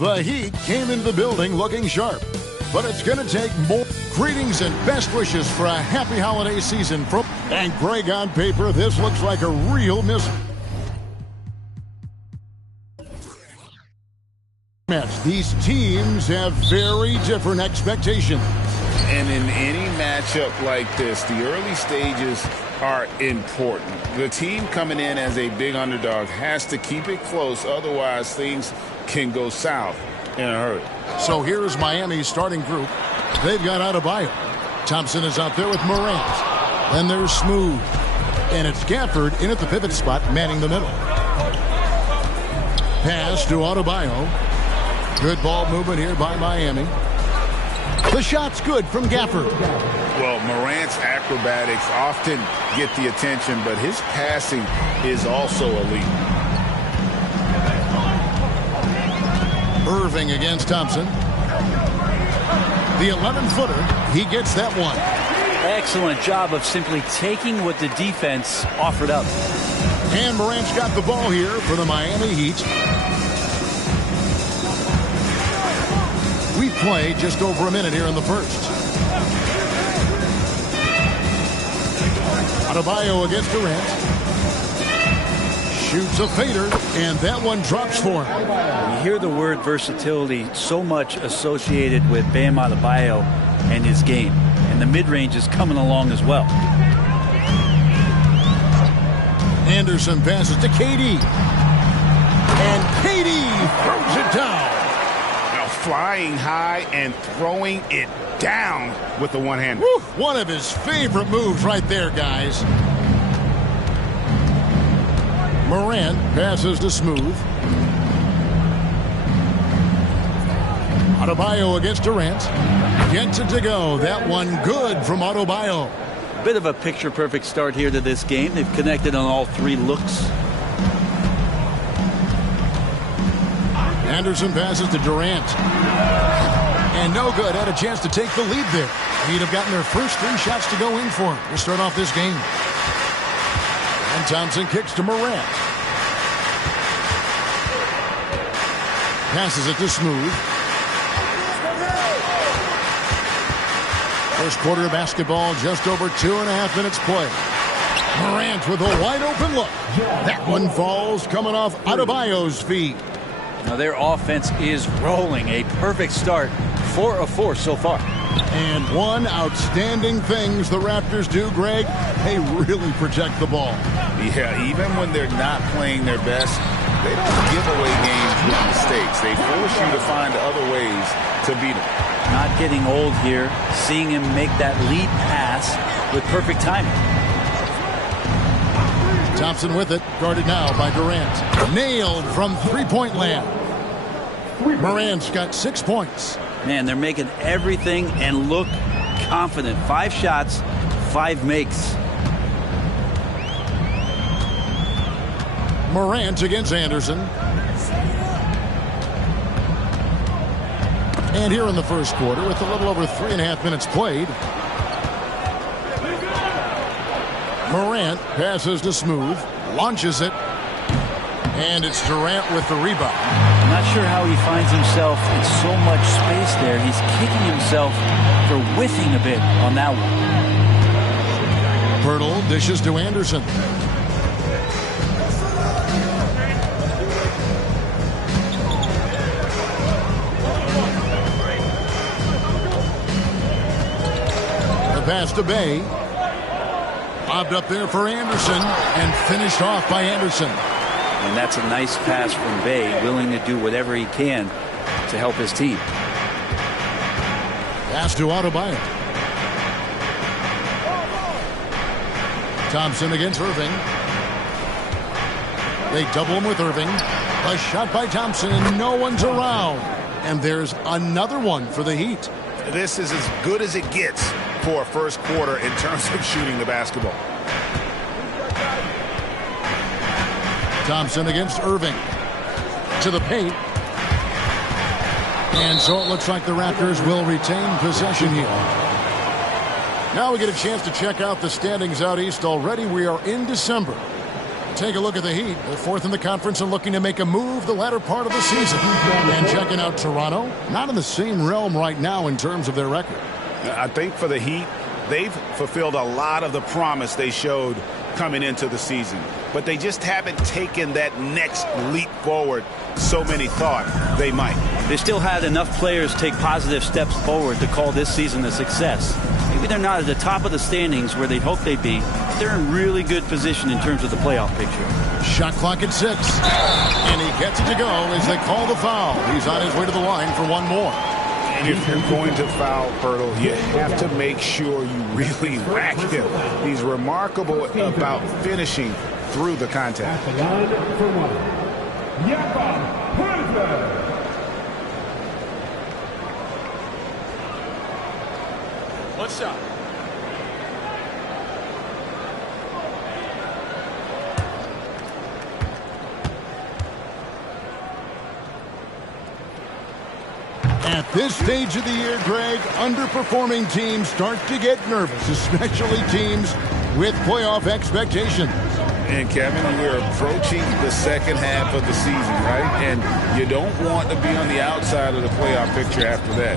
The Heat came into the building looking sharp, but it's going to take more. Greetings and best wishes for a happy holiday season from. And Greg, on paper, this looks like a real miss. These teams have very different expectations. And in any matchup like this, the early stages are important. The team coming in as a big underdog has to keep it close, otherwise things can go south in a hurry. So here's Miami's starting group. They've got Adebayo. Thompson is out there with Morant. Then there's Smooth. And it's Gafford in at the pivot spot, manning the middle. Pass to Adebayo. Good ball movement here by Miami. The shot's good from Gafford. Well, Morant's acrobatics often get the attention, but his passing is also elite. Irving against Thompson. The 11-footer, he gets that one. Excellent job of simply taking what the defense offered up. And Morant's got the ball here for the Miami Heat. We play just over a minute here in the first. Adebayo against Durant. Shoots a fader, and that one drops for him. You hear the word versatility so much associated with Bam Adebayo and his game. And the mid-range is coming along as well. Anderson passes to KD. And KD throws it down. Flying high and throwing it down with the one-hander. One of his favorite moves right there, guys. Morant passes to Smooth. Adebayo against Durant. Gets it to go. That one good from Adebayo. Bit of a picture-perfect start here to this game. They've connected on all three looks. Anderson passes to Durant. And no good. Had a chance to take the lead there. He'd have gotten their first three shots to go in for him to start off this game. And Thompson kicks to Morant. Passes it to Smooth. First quarter of basketball, just over 2.5 minutes play. Morant with a wide open look. That one falls coming off Adebayo's feet. Now their offense is rolling. A perfect start. 4 of 4 so far. And one outstanding things the Raptors do, Greg, they really protect the ball. Yeah, even when they're not playing their best, they don't give away games with mistakes. They force you to find other ways to beat them. Not getting old here. Seeing him make that lead pass with perfect timing. Thompson with it, guarded now by Durant. Nailed from three-point land. Morant's got 6 points. Man, they're making everything and look confident. 5 shots, 5 makes. Morant against Anderson. And here in the first quarter, with a little over 3.5 minutes played, Morant passes to Smooth, launches it, and it's Durant with the rebound. I'm not sure how he finds himself in so much space there. He's kicking himself for whiffing a bit on that one. Pirtle dishes to Anderson. The pass to Bay. Bobbed up there for Anderson and finished off by Anderson. And that's a nice pass from Bay, willing to do whatever he can to help his team. Pass to Adebayo. Thompson against Irving. They double him with Irving. A shot by Thompson and no one's around. And there's another one for the Heat. This is as good as it gets for a first quarter in terms of shooting the basketball. Thompson against Irving. To the paint. And so it looks like the Raptors will retain possession here. Now we get a chance to check out the standings out east already. We are in December. Take a look at the Heat. They're fourth in the conference and looking to make a move the latter part of the season. And checking out Toronto, not in the same realm right now in terms of their record. I think for the Heat, they've fulfilled a lot of the promise they showed coming into the season. But they just haven't taken that next leap forward so many thought they might. They still had enough players take positive steps forward to call this season a success. Maybe they're not at the top of the standings where they'd hope they'd be. They're in really good position in terms of the playoff picture. Shot clock at 6. And he gets it to go as they call the foul. He's on his way to the line for one more. And if you're going to foul Pirtle, you have to make sure you really whack him. He's remarkable about finishing through the contact. At the line for one, What's up? At this stage of the year, Greg, underperforming teams start to get nervous, especially teams with playoff expectations. And Kevin, we're approaching the second half of the season, right? And you don't want to be on the outside of the playoff picture after that.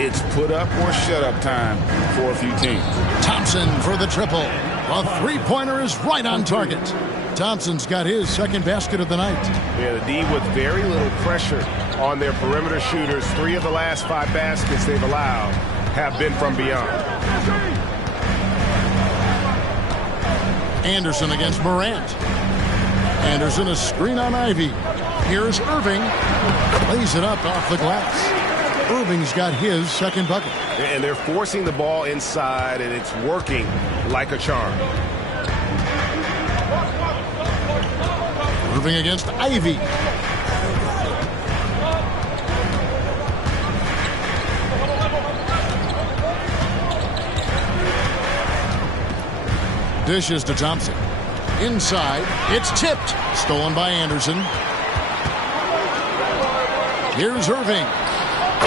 It's put up or shut up time for a few teams. Thompson for the triple. A three-pointer is right on target. Thompson's got his second basket of the night. Yeah, the D with very little pressure on their perimeter shooters. 3 of the last 5 baskets they've allowed have been from beyond. Anderson against Morant. Anderson a screen on Ivy. Here's Irving. Lays it up off the glass. Irving's got his second bucket. And they're forcing the ball inside, and it's working like a charm. Irving against Ivy. Dishes to Thompson. Inside, it's tipped. Stolen by Anderson. Here's Irving.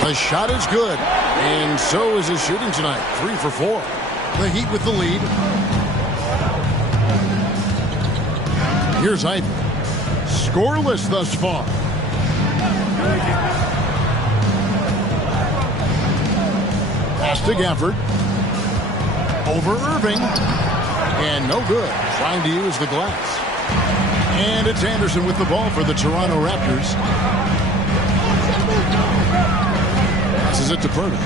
The shot is good. And so is his shooting tonight. 3 for 4. The Heat with the lead. Here's Ivy. Scoreless thus far. Pass to Gafford. Over Irving. And no good. Trying to use the glass. And it's Anderson with the ball for the Toronto Raptors. Passes it to Pirtle.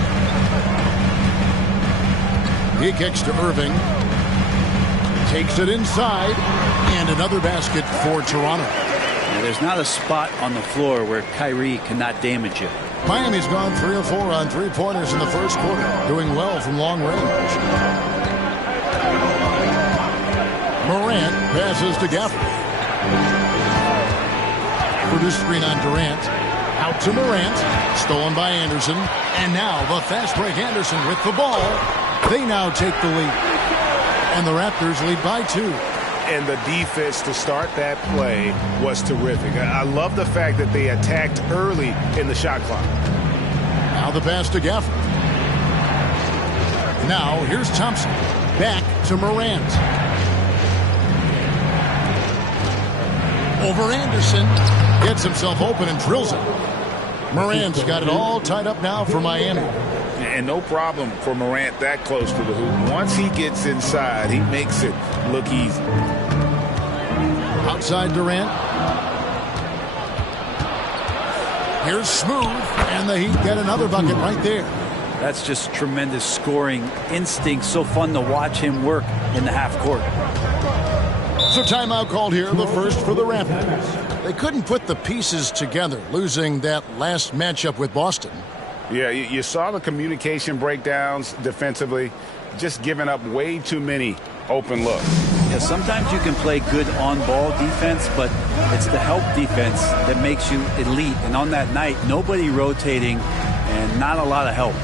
He kicks to Irving. Takes it inside. And another basket for Toronto. Now, there's not a spot on the floor where Kyrie cannot damage you. Miami's gone 3 of 4 on three-pointers in the first quarter. Doing well from long range. Morant passes to Gafford. For the screen on Durant. Out to Morant. Stolen by Anderson. And now the fast break Anderson with the ball. They now take the lead. And the Raptors lead by 2. And the defense to start that play was terrific. I love the fact that they attacked early in the shot clock. Now the pass to Gafford. Now here's Thompson. Back to Morant. Over Anderson. Gets himself open and drills it. Morant's got it all tied up now for Miami. And no problem for Morant that close to the hoop. Once he gets inside, he makes it look easy. Outside Durant. Here's Smooth. And the Heat get another bucket right there. That's just tremendous scoring instinct. So fun to watch him work in the half court. So timeout called here, the first for the Raptors. They couldn't put the pieces together, losing that last matchup with Boston. Yeah, you saw the communication breakdowns defensively, just giving up way too many open looks. Yeah, sometimes you can play good on-ball defense, but it's the help defense that makes you elite. And on that night, nobody rotating and not a lot of help.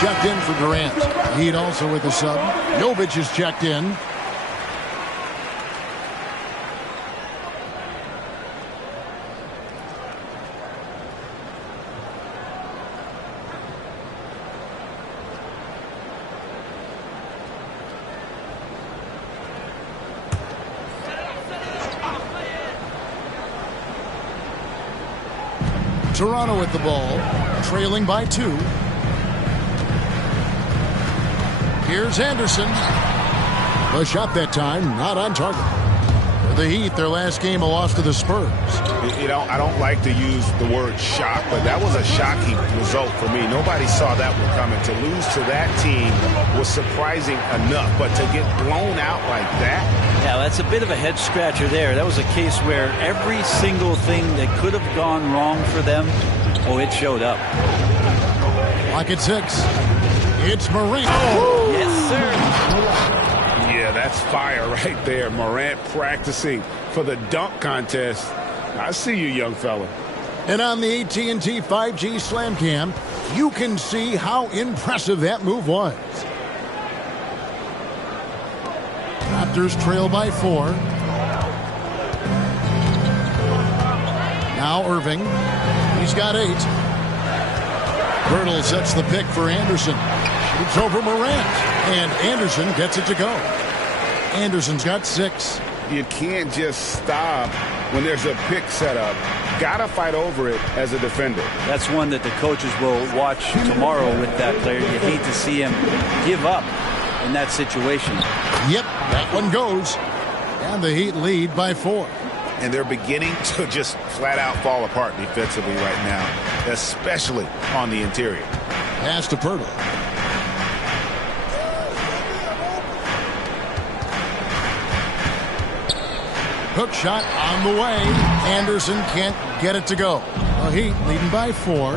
checked in for Durant. Heat also with the sub. Jovic is checked in. Toronto with the ball, trailing by 2. Here's Anderson. The shot that time, not on target. For the Heat, their last game, a loss to the Spurs. You know, I don't like to use the word shock, but that was a shocking result for me. Nobody saw that one coming. To lose to that team was surprising enough, but to get blown out like that? Yeah, that's a bit of a head scratcher there. That was a case where every single thing that could have gone wrong for them, oh, it showed up. Lock at 6. It's Morant. Oh, yes, sir. Yeah, that's fire right there. Morant practicing for the dunk contest. I see you, young fella. And on the AT&T 5G Slam Cam, you can see how impressive that move was. Raptors trail by 4. Now Irving. He's got 8. Birtle sets the pick for Anderson. Shoots over Morant. And Anderson gets it to go. Anderson's got 6. You can't just stop when there's a pick set up. Gotta fight over it as a defender. That's one that the coaches will watch tomorrow with that player. You hate to see him give up in that situation. Yep, that one goes. And the Heat lead by 4. And they're beginning to just flat out fall apart defensively right now, especially on the interior. Pass to Pirtle. Hook shot on the way. Anderson can't get it to go. The Heat leading by 4.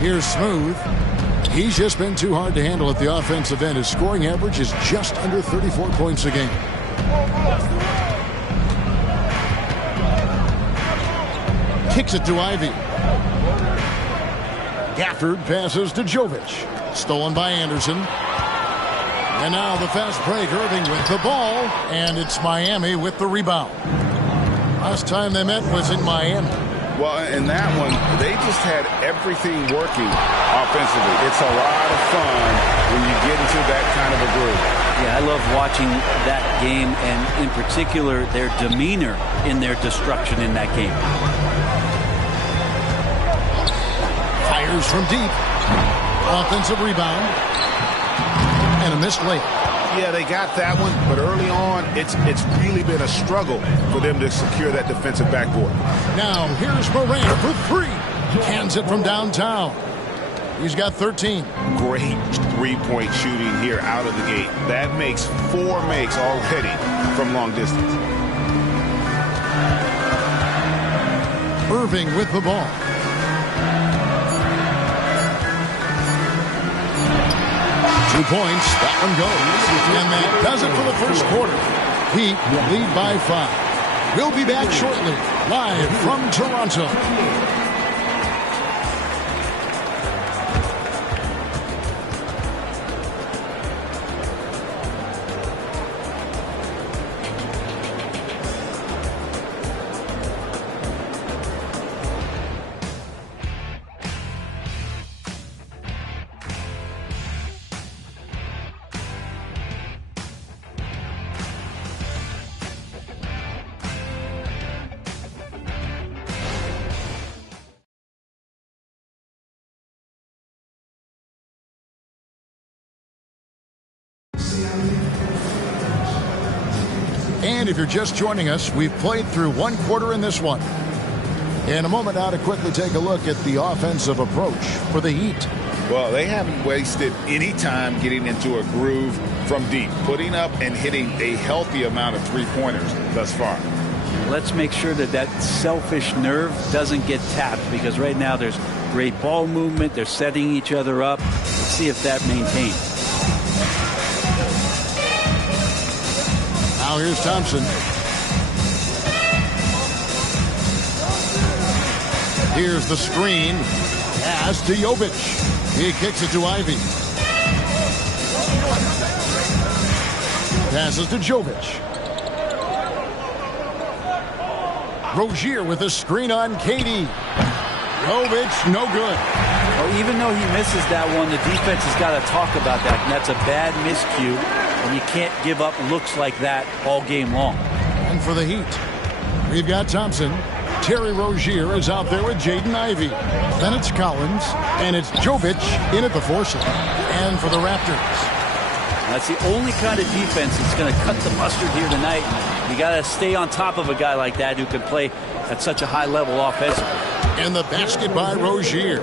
Here's Smooth. He's just been too hard to handle at the offensive end. His scoring average is just under 34 points a game. Kicks it to Ivy. Gafford passes to Jovic. Stolen by Anderson. And now the fast break. Irving with the ball. And it's Miami with the rebound. Last time they met was in Miami. Well, in that one, they just had everything working offensively. It's a lot of fun when you get into that kind of a groove. Yeah, I love watching that game, and in particular, their demeanor in their destruction in that game. Fires from deep. Offensive rebound. And a missed layup. Yeah, they got that one, but early on, it's really been a struggle for them to secure that defensive backboard. Now, here's Morant for 3. Cans it from downtown. He's got 13. Great three-point shooting here out of the gate. That makes 4 makes already from long distance. Irving with the ball. Two points. That one goes. And that does it for the first quarter. Heat lead by 5. We'll be back shortly, live from Toronto. And if you're just joining us, we've played through 1 quarter in this one. In a moment now to quickly take a look at the offensive approach for the Heat. Well, they haven't wasted any time getting into a groove from deep, putting up and hitting a healthy amount of three-pointers thus far. Let's make sure that that selfish nerve doesn't get tapped, because right now there's great ball movement. They're setting each other up. Let's see if that maintains. Now here's Thompson. Here's the screen. Pass to Jovic. He kicks it to Ivy. Passes to Jovic. Rozier with a screen on KD. Jovic, no good. Well, even though he misses that one, the defense has got to talk about that, and that's a bad miscue, and you can't give up looks like that all game long. And for the Heat, we've got Thompson. Terry Rozier is out there with Jaden Ivey. Then it's Collins, and it's Jovic in at the foursome. And for the Raptors, that's the only kind of defense that's going to cut the mustard here tonight. You got to stay on top of a guy like that who can play at such a high level offensively. And the basket by Rozier.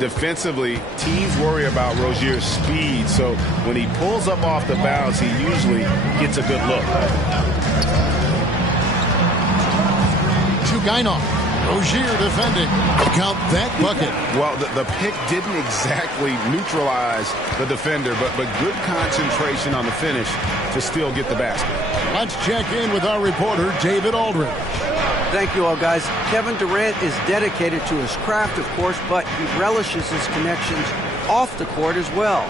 Defensively, teams worry about Rozier's speed, so when he pulls up off the bounce, he usually gets a good look. To Guinot. Rozier defending. Count that bucket. Well, the pick didn't exactly neutralize the defender, but good concentration on the finish to still get the basket. Let's check in with our reporter, David Aldridge. Thank you all, guys. Kevin Durant is dedicated to his craft, of course, but he relishes his connections off the court as well.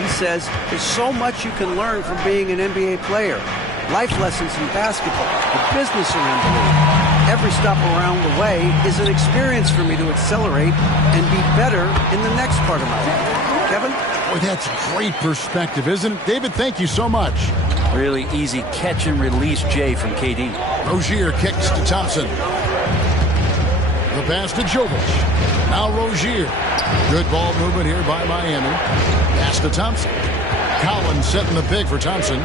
He says there's so much you can learn from being an NBA player. Life lessons in basketball, the business around the league. Every stop around the way is an experience for me to accelerate and be better in the next part of my life. Kevin? Boy, that's great perspective, isn't it? David, thank you so much. Really easy catch and release, Jay, from KD. Rozier kicks to Thompson. The pass to Jovic. Now Rozier. Good ball movement here by Miami. Pass to Thompson. Collins setting the pick for Thompson.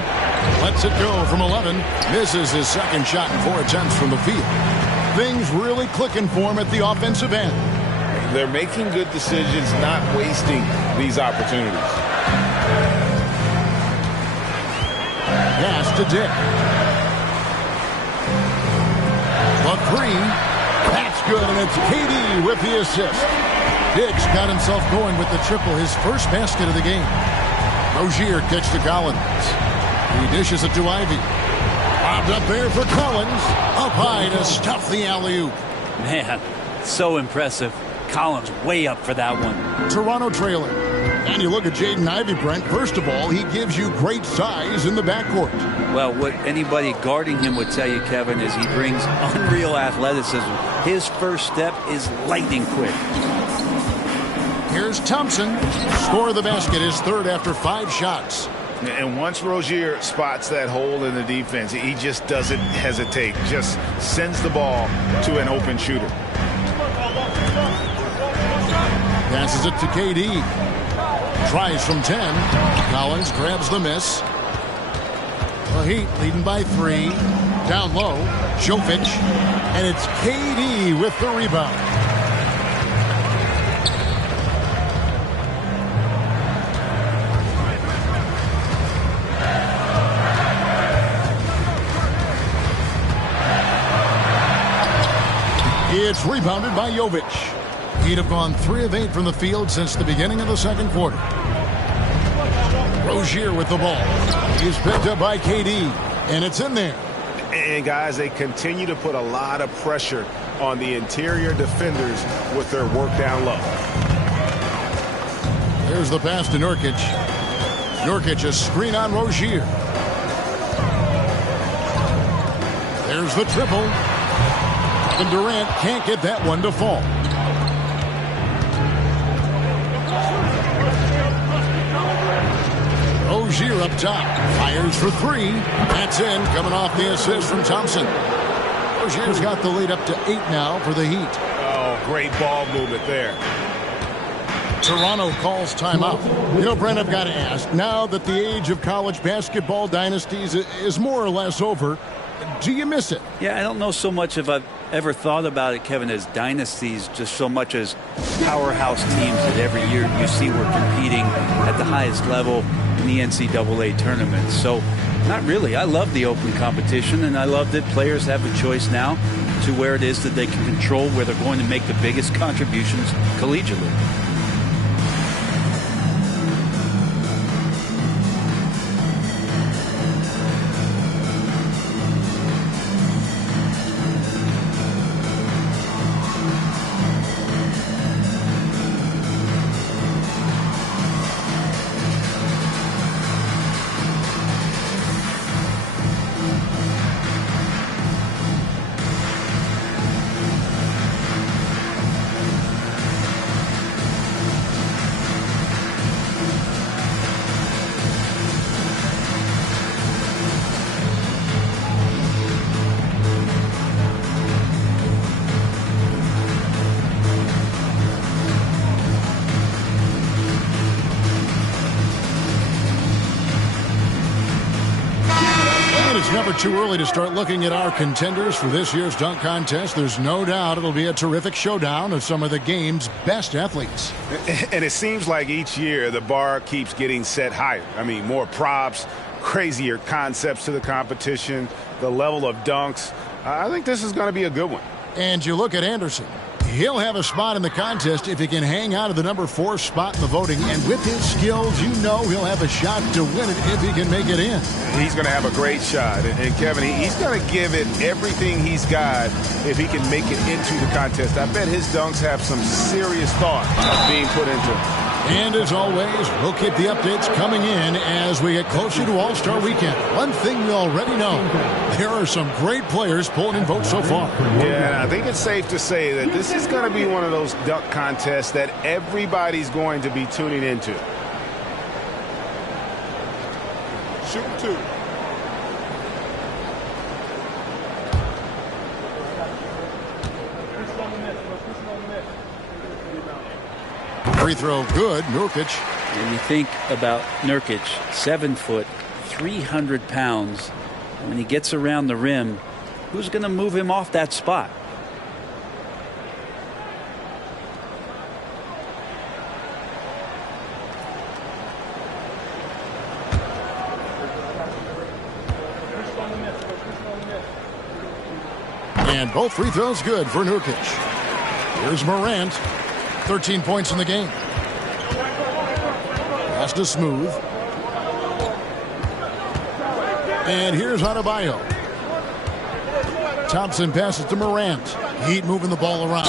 Lets it go from 11. Misses his second shot in 4 attempts from the field. Things really clicking for him at the offensive end. They're making good decisions, not wasting these opportunities. Pass to Dick. The three. That's good, and it's KD with the assist. Dick's got himself going with the triple, his first basket of the game. Rozier kicks to Collins. He dishes it to Ivy. Bobbed up there for Collins. Up high to stuff the alley-oop. Man, so impressive. Collins way up for that one. Toronto trailing. And you look at Jaden Ivey, Brent. First of all, he gives you great size in the backcourt. Well, what anybody guarding him would tell you, Kevin, is he brings unreal athleticism. His first step is lightning quick. Here's Thompson. Score of the basket, his third after 5 shots. And once Rozier spots that hole in the defense, he just doesn't hesitate. Just sends the ball to an open shooter. Passes it to KD. Tries from 10. Collins grabs the miss. The Heat leading by 3. Down low. Jovic. And it's KD with the rebound. It's rebounded by Jovic. He'd have gone 3 of 8 from the field since the beginning of the second quarter. Rozier with the ball. He's picked up by KD, and it's in there. And, guys, they continue to put a lot of pressure on the interior defenders with their work down low. There's the pass to Nurkic. Nurkic, a screen on Rozier. There's the triple. And Durant can't get that one to fall. Rozier up top. Fires for 3. That's in. Coming off the assist from Thompson. Rozier's got the lead up to 8 now for the Heat. Oh, great ball movement there. Toronto calls timeout. You know, Brent, I've got to ask, now that the age of college basketball dynasties is more or less over, do you miss it? Yeah, I don't know so much if I've ever thought about it, Kevin, as dynasties, just so much as powerhouse teams that every year you see we're competing at the highest level in the NCAA tournament. So, not really. I love the open competition, and I love that players have a choice now to where it is that they can control where they're going to make the biggest contributions collegiately. it's never too early to start looking at our contenders for this year's dunk contest. There's no doubt it'll be a terrific showdown of some of the game's best athletes. And it seems like each year the bar keeps getting set higher. I mean, more props, crazier concepts to the competition, the level of dunks. I think this is going to be a good one. And you look at Anderson. He'll have a spot in the contest if he can hang out of the number 4 spot in the voting. And with his skills, you know he'll have a shot to win it if he can make it in. He's going to have a great shot. And Kevin, he's going to give it everything he's got if he can make it into the contest. I bet his dunks have some serious thought being put into it. And as always, we'll keep the updates coming in as we get closer to All-Star Weekend. One thing we already know, there are some great players pulling in votes so far. Yeah, I think it's safe to say that this is going to be one of those dunk contests that everybody's going to be tuning into. Shoot 2. Free throw good, Nurkic. And you think about Nurkic, 7 foot, 300 pounds. When he gets around the rim, who's going to move him off that spot? And both free throws good for Nurkic. Here's Morant. 13 points in the game. Pass to Smooth. And here's Adebayo. Thompson passes to Morant. Heat moving the ball around.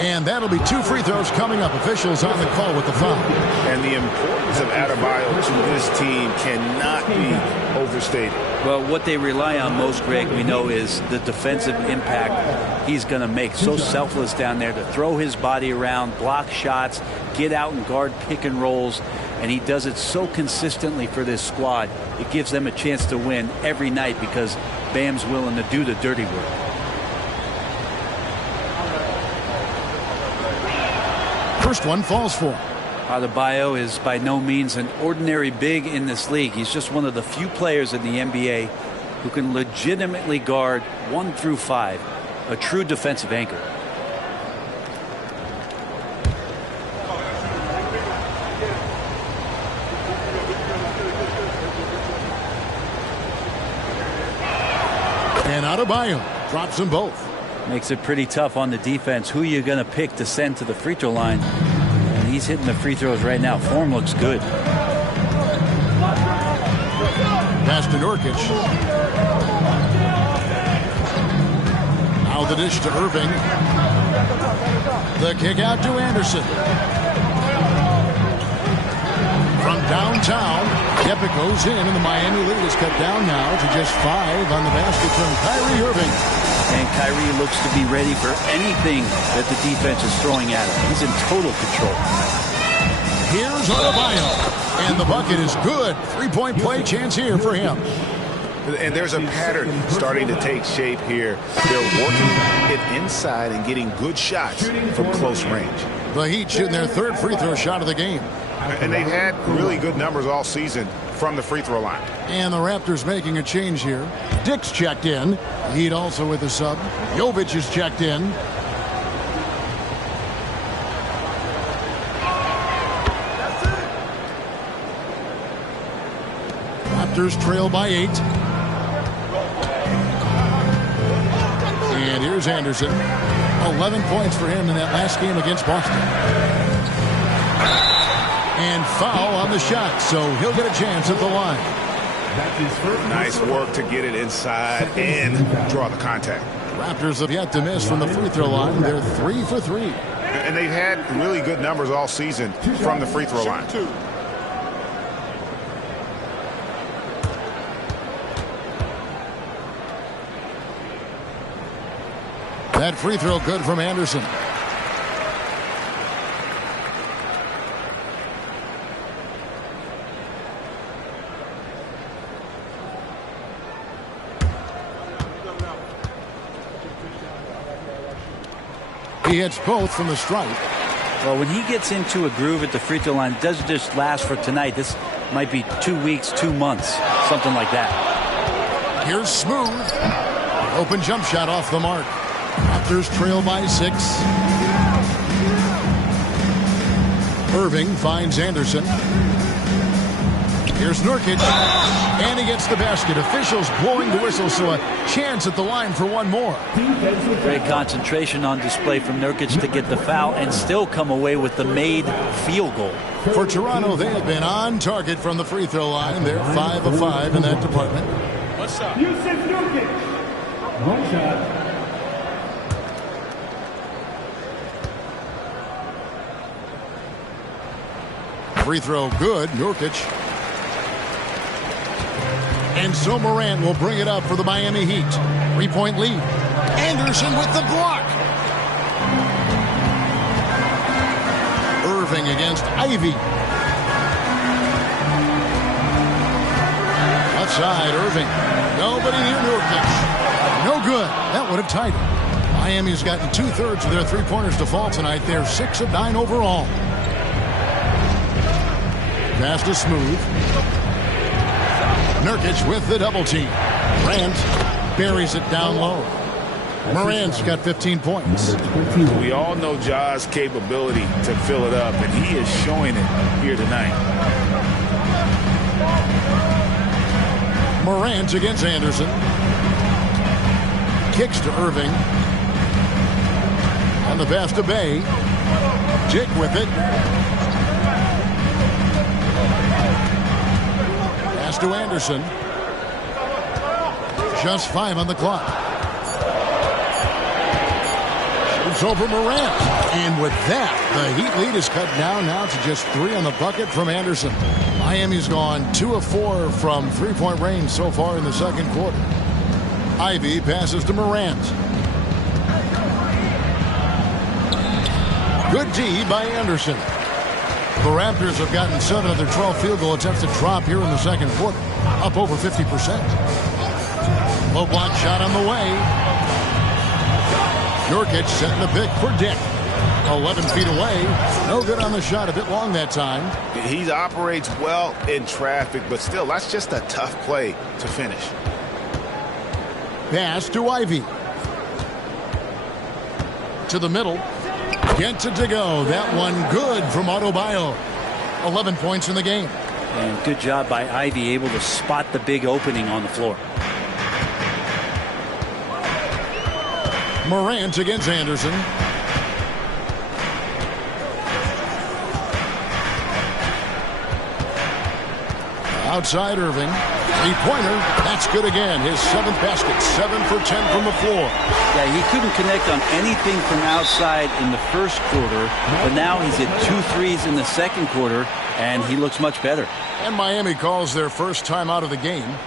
And that'll be 2 free throws coming up. Officials on the call with the foul. And the importance of Adebayo to this team cannot be overstated. Well, what they rely on most, Greg, we know, is the defensive impact he's going to make. So selfless down there to throw his body around, block shots, get out and guard pick and rolls. And he does it so consistently for this squad. It gives them a chance to win every night because Bam's willing to do the dirty work. First one falls for him. Adebayo is by no means an ordinary big in this league. He's just one of the few players in the NBA who can legitimately guard 1 through 5, a true defensive anchor. And Adebayo drops them both. Makes it pretty tough on the defense. Who are you going to pick to send to the free throw line? And he's hitting the free throws right now. Form looks good. Pass to Nurkic. Now the dish to Irving. The kick out to Anderson. From downtown, Kepa goes in, and the Miami lead is cut down now to just 5 on the basket from Kyrie Irving. And Kyrie looks to be ready for anything that the defense is throwing at him. He's in total control. Here's Adebayo, and the bucket is good. 3-point play chance here for him. And there's a pattern starting to take shape here. They're working it inside and getting good shots from close range. The Heat shooting their 3rd free throw shot of the game. And they've had really good numbers all season from the free throw line. And the Raptors making a change here. Dick's checked in. Heat also with a sub. Jovic is checked in. Raptors trail by 8. And here's Anderson. 11 points for him in that last game against Boston. And foul on the shot, so he'll get a chance at the line. Nice work to get it inside and draw the contact. Raptors have yet to miss from the free throw line. They're 3 for 3. And they've had really good numbers all season from the free throw line. That free throw good from Anderson. He hits both from the stripe. Well, when he gets into a groove at the free throw line, it doesn't just last for tonight. This might be 2 weeks, 2 months, something like that. Here's Smooth. Open jump shot off the mark. Raptors trail by 6. Irving finds Anderson. Here's Nurkic. And he gets the basket. Officials blowing the whistle, so a chance at the line for one more. Great concentration on display from Nurkic to get the foul and still come away with the made field goal. For Toronto, they have been on target from the free throw line. They're 5 of 5 in that department. What's up? Yusuf Nurkic. One shot. Free throw good. Nurkic. And so Morant will bring it up for the Miami Heat. 3-point lead. Anderson with the block. Irving against Ivy. Outside, Irving. Nobody near Nurkic. No good. That would have tied it. Miami's gotten 2/3 of their three-pointers to fall tonight. They're 6 of 9 overall. Pass to Smooth. Nurkic with the double team. Morant buries it down low. Morant's got 15 points. We all know Ja's capability to fill it up, and he is showing it here tonight. Morant against Anderson. Kicks to Irving. On the pass to Bay. Dick with it. Pass to Anderson. Just 5 on the clock. Shoots over Morant. And with that, the Heat lead is cut down now to just 3 on the bucket from Anderson. Miami's gone 2 of 4 from three-point range so far in the second quarter. Ivy passes to Morant. Good D by Anderson. The Raptors have gotten 7 of their 12 field goal attempts to drop here in the second quarter, up over 50%. Low block shot on the way. Nurkic setting the pick for Dick. 11 feet away. No good on the shot. A bit long that time. He operates well in traffic, but still, that's just a tough play to finish. Pass to Ivy. To the middle. Gets it to go. That one good from Adebayo. 11 points in the game. And good job by Ivy, able to spot the big opening on the floor. Morant against Anderson. Outside Irving. Three-pointer. That's good again. His 7th basket. 7 for 10 from the floor. Yeah, he couldn't connect on anything from outside in the first quarter, but now he's at 2 threes in the second quarter, and he looks much better. And Miami calls their first time out of the game.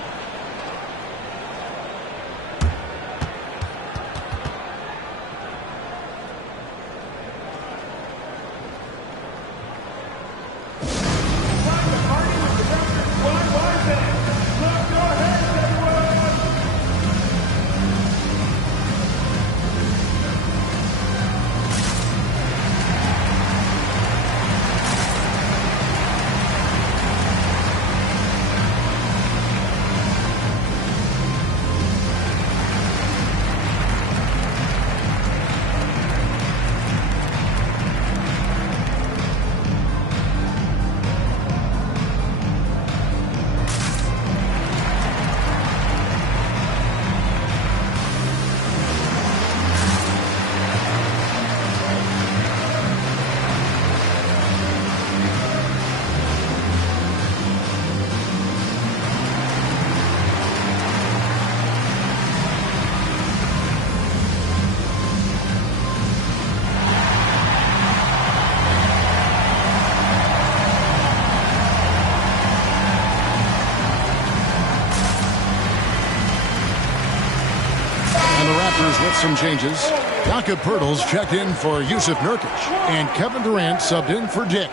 With some changes. Jakob Poeltl's checked in for Yusuf Nurkic. And Kevin Durant subbed in for Dick.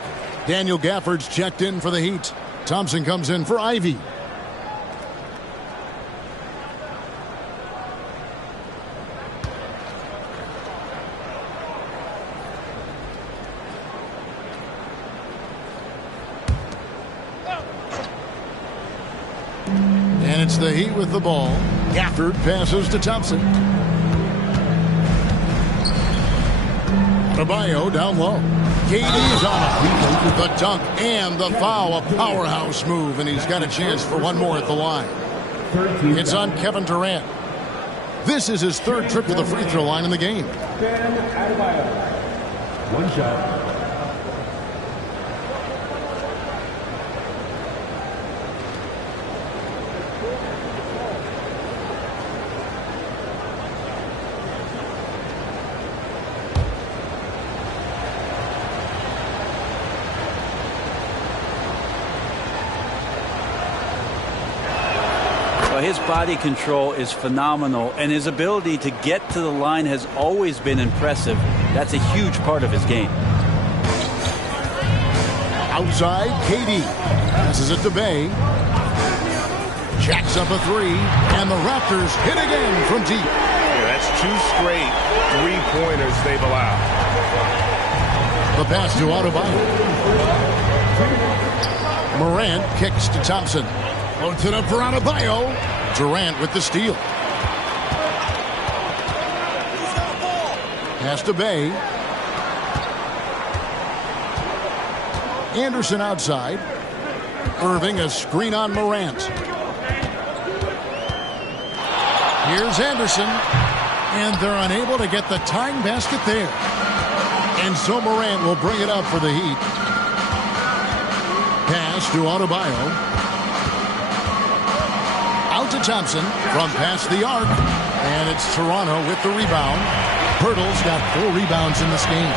Daniel Gafford's checked in for the Heat. Thompson comes in for Ivy. And And it's the Heat with the ball. Gafford passes to Thompson. Adebayo down low. KD's on it. The dunk and the foul. A powerhouse move, and he's got a chance for one more at the line. It's on Kevin Durant. This is his third trip to the free throw line in the game. One shot. His body control is phenomenal, and his ability to get to the line has always been impressive. That's a huge part of his game. Outside, KD passes it to Bay. Jacks up a three, and the Raptors hit again from deep. Yeah, that's 2 straight three-pointers they've allowed. The pass to Adebayo. Morant kicks to Thompson. Floats it up for Adebayo. Durant with the steal. Pass to Bay. Anderson outside. Irving a screen on Morant. Here's Anderson. And they're unable to get the tying basket there. And so Morant will bring it up for the Heat. Pass to Adebayo. To Thompson from past the arc, and it's Toronto with the rebound. Pirtle's got 4 rebounds in this game.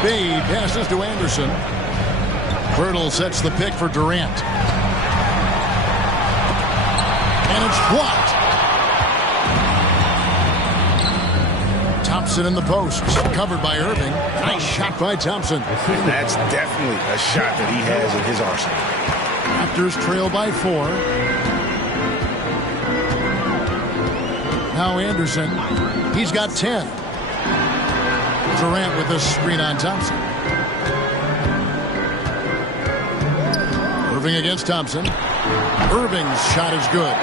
Bay passes to Anderson. Pirtle sets the pick for Durant, and it's blocked. Thompson in the post, covered by Irving. Nice shot by Thompson. And that's definitely a shot that he has in his arsenal. Raptors trail by 4. Now Anderson. He's got 10. Durant with a screen on Thompson. Irving against Thompson. Irving's shot is good.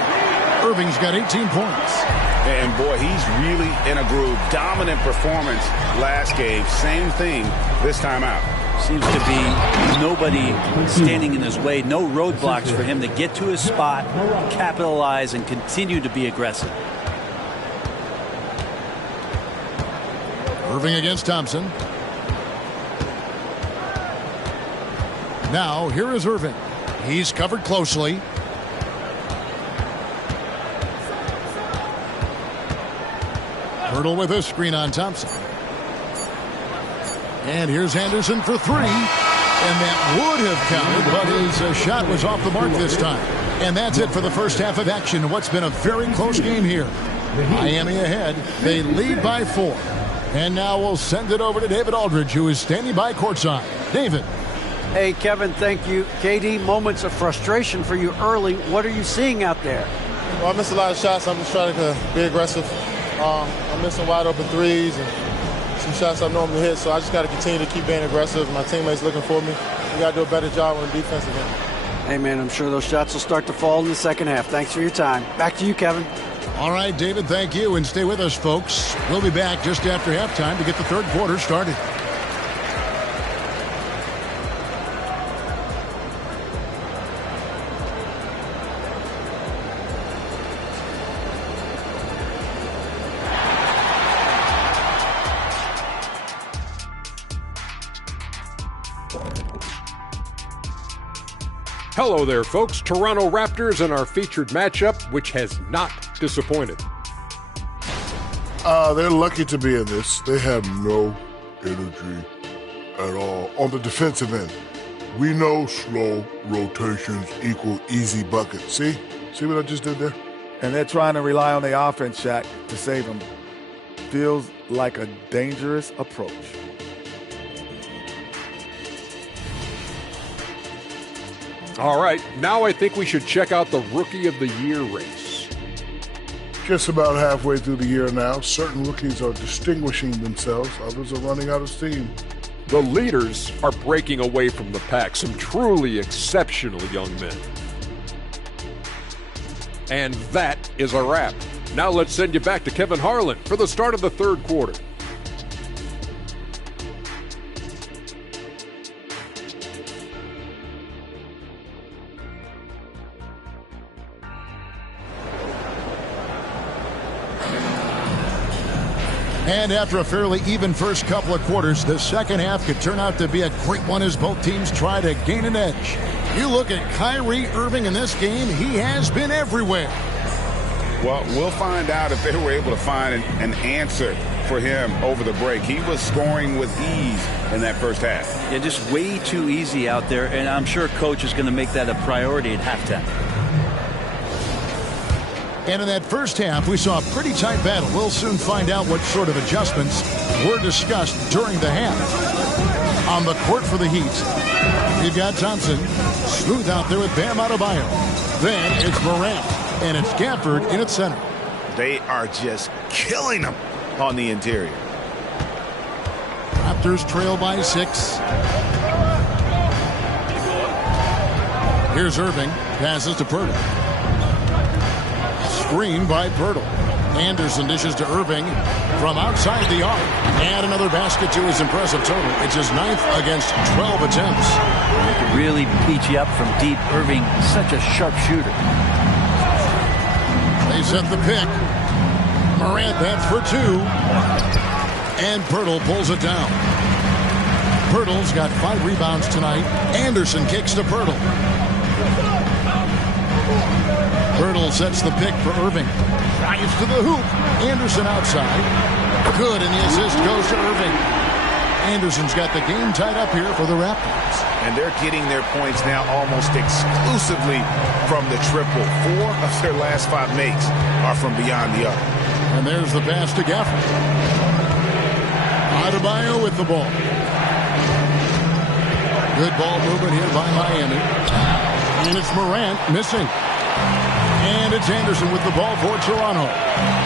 Irving's got 18 points. And boy, he's really in a groove. Dominant performance last game. Same thing this time out. Seems to be nobody standing in his way, no roadblocks for him to get to his spot, capitalize, and continue to be aggressive. Irving against Thompson. Now, here is Irving. He's covered closely. Pirtle with a screen on Thompson. And here's Anderson for 3. And that would have counted, but his shot was off the mark this time. And that's it for the first half of action. What's been a very close game here. Miami ahead. They lead by 4. And now we'll send it over to David Aldridge, who is standing by courtside. David. Hey, Kevin, thank you. KD, moments of frustration for you early. What are you seeing out there? Well, I missed a lot of shots. I'm just trying to be aggressive. I'm missing wide open threes and some shots I normally hit, so I just got to continue to keep being aggressive. My teammates looking for me. We got to do a better job on the defensive end. Hey, man, I'm sure those shots will start to fall in the second half. Thanks for your time. Back to you, Kevin. All right, David, thank you, and stay with us, folks. We'll be back just after halftime to get the third quarter started. Hello there, folks. Toronto Raptors in our featured matchup, which has not disappointed. They're lucky to be in this. They have no energy at all. On the defensive end, we know slow rotations equal easy buckets. See what I just did there? And they're trying to rely on the offense, Shaq, to save them. Feels like a dangerous approach. All right, now I think we should check out the Rookie of the Year race. Just about halfway through the year now, certain rookies are distinguishing themselves. Others are running out of steam. The leaders are breaking away from the pack, some truly exceptional young men. And that is a wrap. Now let's send you back to Kevin Harlan for the start of the third quarter. And after a fairly even first couple of quarters, the second half could turn out to be a great one as both teams try to gain an edge. You look at Kyrie Irving in this game, he has been everywhere. Well, we'll find out if they were able to find an answer for him over the break. He was scoring with ease in that first half. Yeah, just way too easy out there, and I'm sure Coach is going to make that a priority at halftime. And in that first half, we saw a pretty tight battle. We'll soon find out what sort of adjustments were discussed during the half. On the court for the Heat, you've got Thompson, smooth out there with Bam Adebayo. Then it's Morant, and it's Gafford in its center. They are just killing them on the interior. Raptors trail by 6. Here's Irving, passes to Purtle. Screen by Purtle. Anderson dishes to Irving from outside the arc. And another basket to his impressive total. It's his 9th against 12 attempts. He can really beat you up from deep. Irving, such a sharp shooter. They set the pick. Morant, that's for 2. And Purtle pulls it down. Purtle's got 5 rebounds tonight. Anderson kicks to Purtle. Purtle sets the pick for Irving. Drives to the hoop. Anderson outside. Good, and the assist goes to Irving. Anderson's got the game tied up here for the Raptors. And they're getting their points now almost exclusively from the triple. 4 of their last 5 makes are from beyond the arc. And there's the pass to Gafford. Adebayo with the ball. Good ball movement here by Miami. And it's Morant missing. And it's Anderson with the ball for Toronto.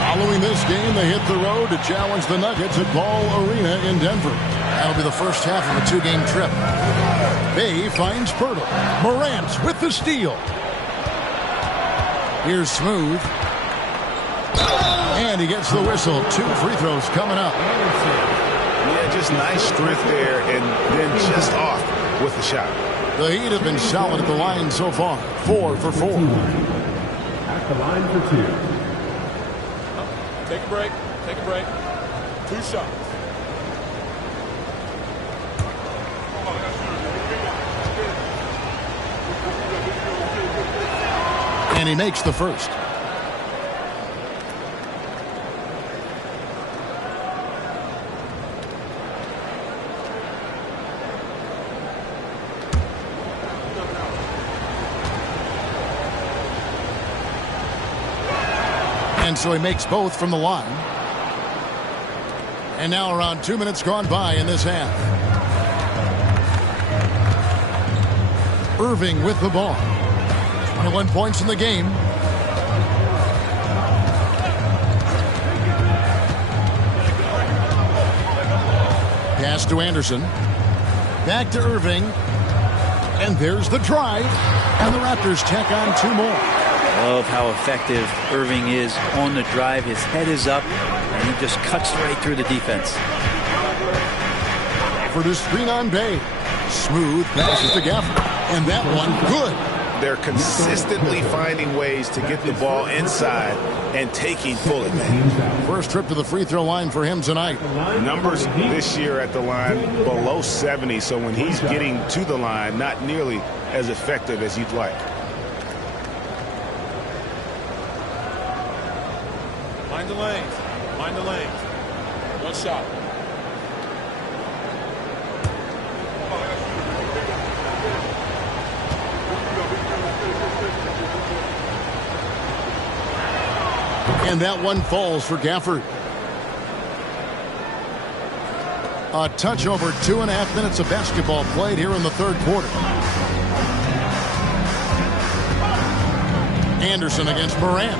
Following this game, they hit the road to challenge the Nuggets at Ball Arena in Denver. That'll be the first half of a 2-game trip. Bay finds Purtle. Morant with the steal. Here's Smooth. And he gets the whistle. 2 free throws coming up. Yeah, just nice strength there and then just off with the shot. The Heat have been solid at the line so far. 4 for 4. At the line for 2. Take a break. Take a break. 2 shots. And he makes the first. And so he makes both from the line. And now around 2 minutes gone by in this half. Irving with the ball. 21 points in the game. Pass to Anderson. Back to Irving. And there's the drive. And the Raptors tack on 2 more. Love how effective Irving is on the drive. His head is up, and he just cuts right through the defense. For the screen on Bay. Smooth passes to Gafford. And that one good. They're consistently finding ways to get the ball inside and taking full advantage. First trip to the free throw line for him tonight. Numbers this year at the line below 70, so when he's getting to the line, not nearly as effective as you'd like. Mind the lanes. Mind the lanes. 1 shot. And that one falls for Gafford. A touch over 2.5 minutes of basketball played here in the third quarter. Anderson against Morant.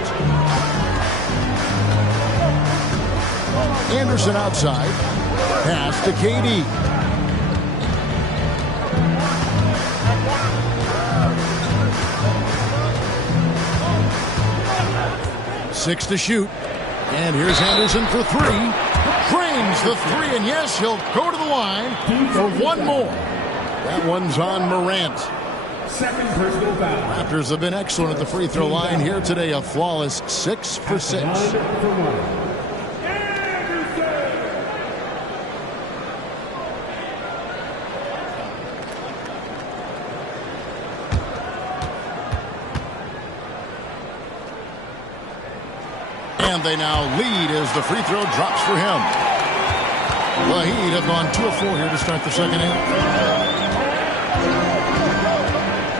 Anderson outside. Pass to KD. 6 to shoot. And here's Anderson for 3. Drains the 3, and yes, he'll go to the line for one more. That one's on Morant. Second personal foul. Raptors have been excellent at the free throw line here today. A flawless 6 for 6. And they now lead as the free throw drops for him. The Heat have gone 2 of 4 here to start the second half.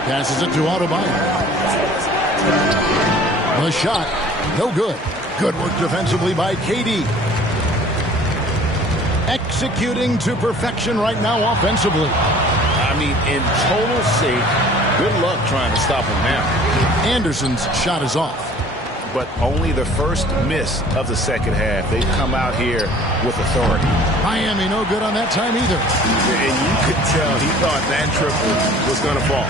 Passes it to Adebayo. The shot, no good. Good work defensively by KD. Executing to perfection right now offensively. I mean, in total shape, good luck trying to stop him now. Anderson's shot is off. But only the first miss of the second half. They've come out here with authority. Miami no good on that time either. And you could tell he thought that triple was going to fall.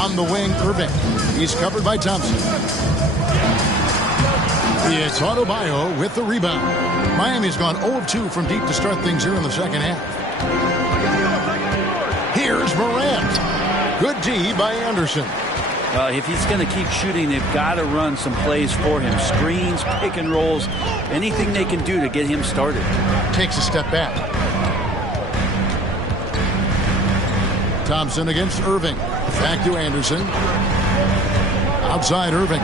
On the wing, Irving. He's covered by Thompson. It's Adebayo with the rebound. Miami's gone 0 of 2 from deep to start things here in the second half. Here's Morant. Good D by Anderson. If he's going to keep shooting, they've got to run some plays for him. Screens, pick and rolls, anything they can do to get him started. Takes a step back. Thompson against Irving. Back to Anderson. Outside Irving.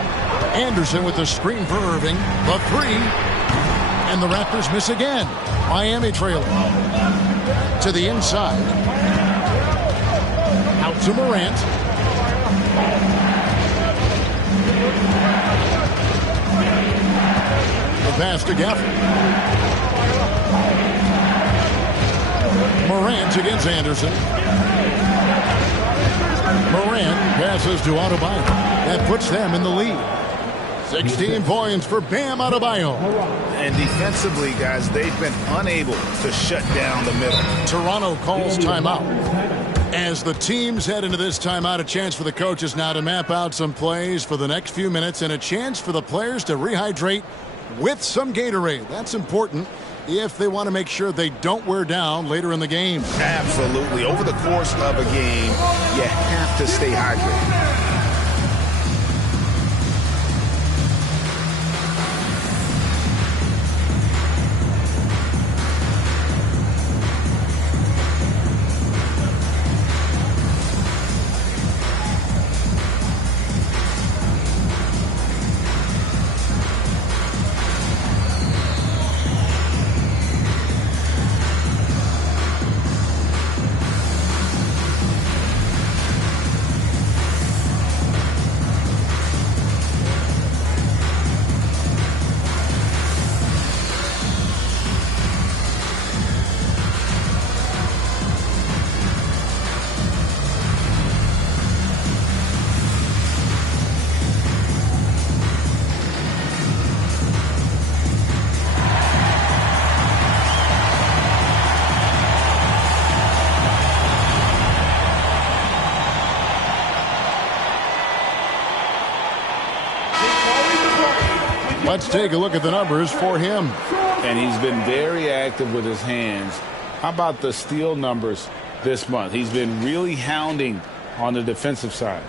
Anderson with the screen for Irving. The 3. And the Raptors miss again. Miami trailing. To the inside. Out to Morant. The pass to Gafford. Morant against Anderson. Morant passes to Adebayo. That puts them in the lead. 16 points for Bam Adebayo. And defensively, guys, they've been unable to shut down the middle. Toronto calls timeout. As the teams head into this timeout, a chance for the coaches now to map out some plays for the next few minutes and a chance for the players to rehydrate with some Gatorade. That's important if they want to make sure they don't wear down later in the game. Absolutely. Over the course of a game, you have to stay hydrated. Let's take a look at the numbers for him. And he's been very active with his hands. How about the steal numbers this month? He's been really hounding on the defensive side.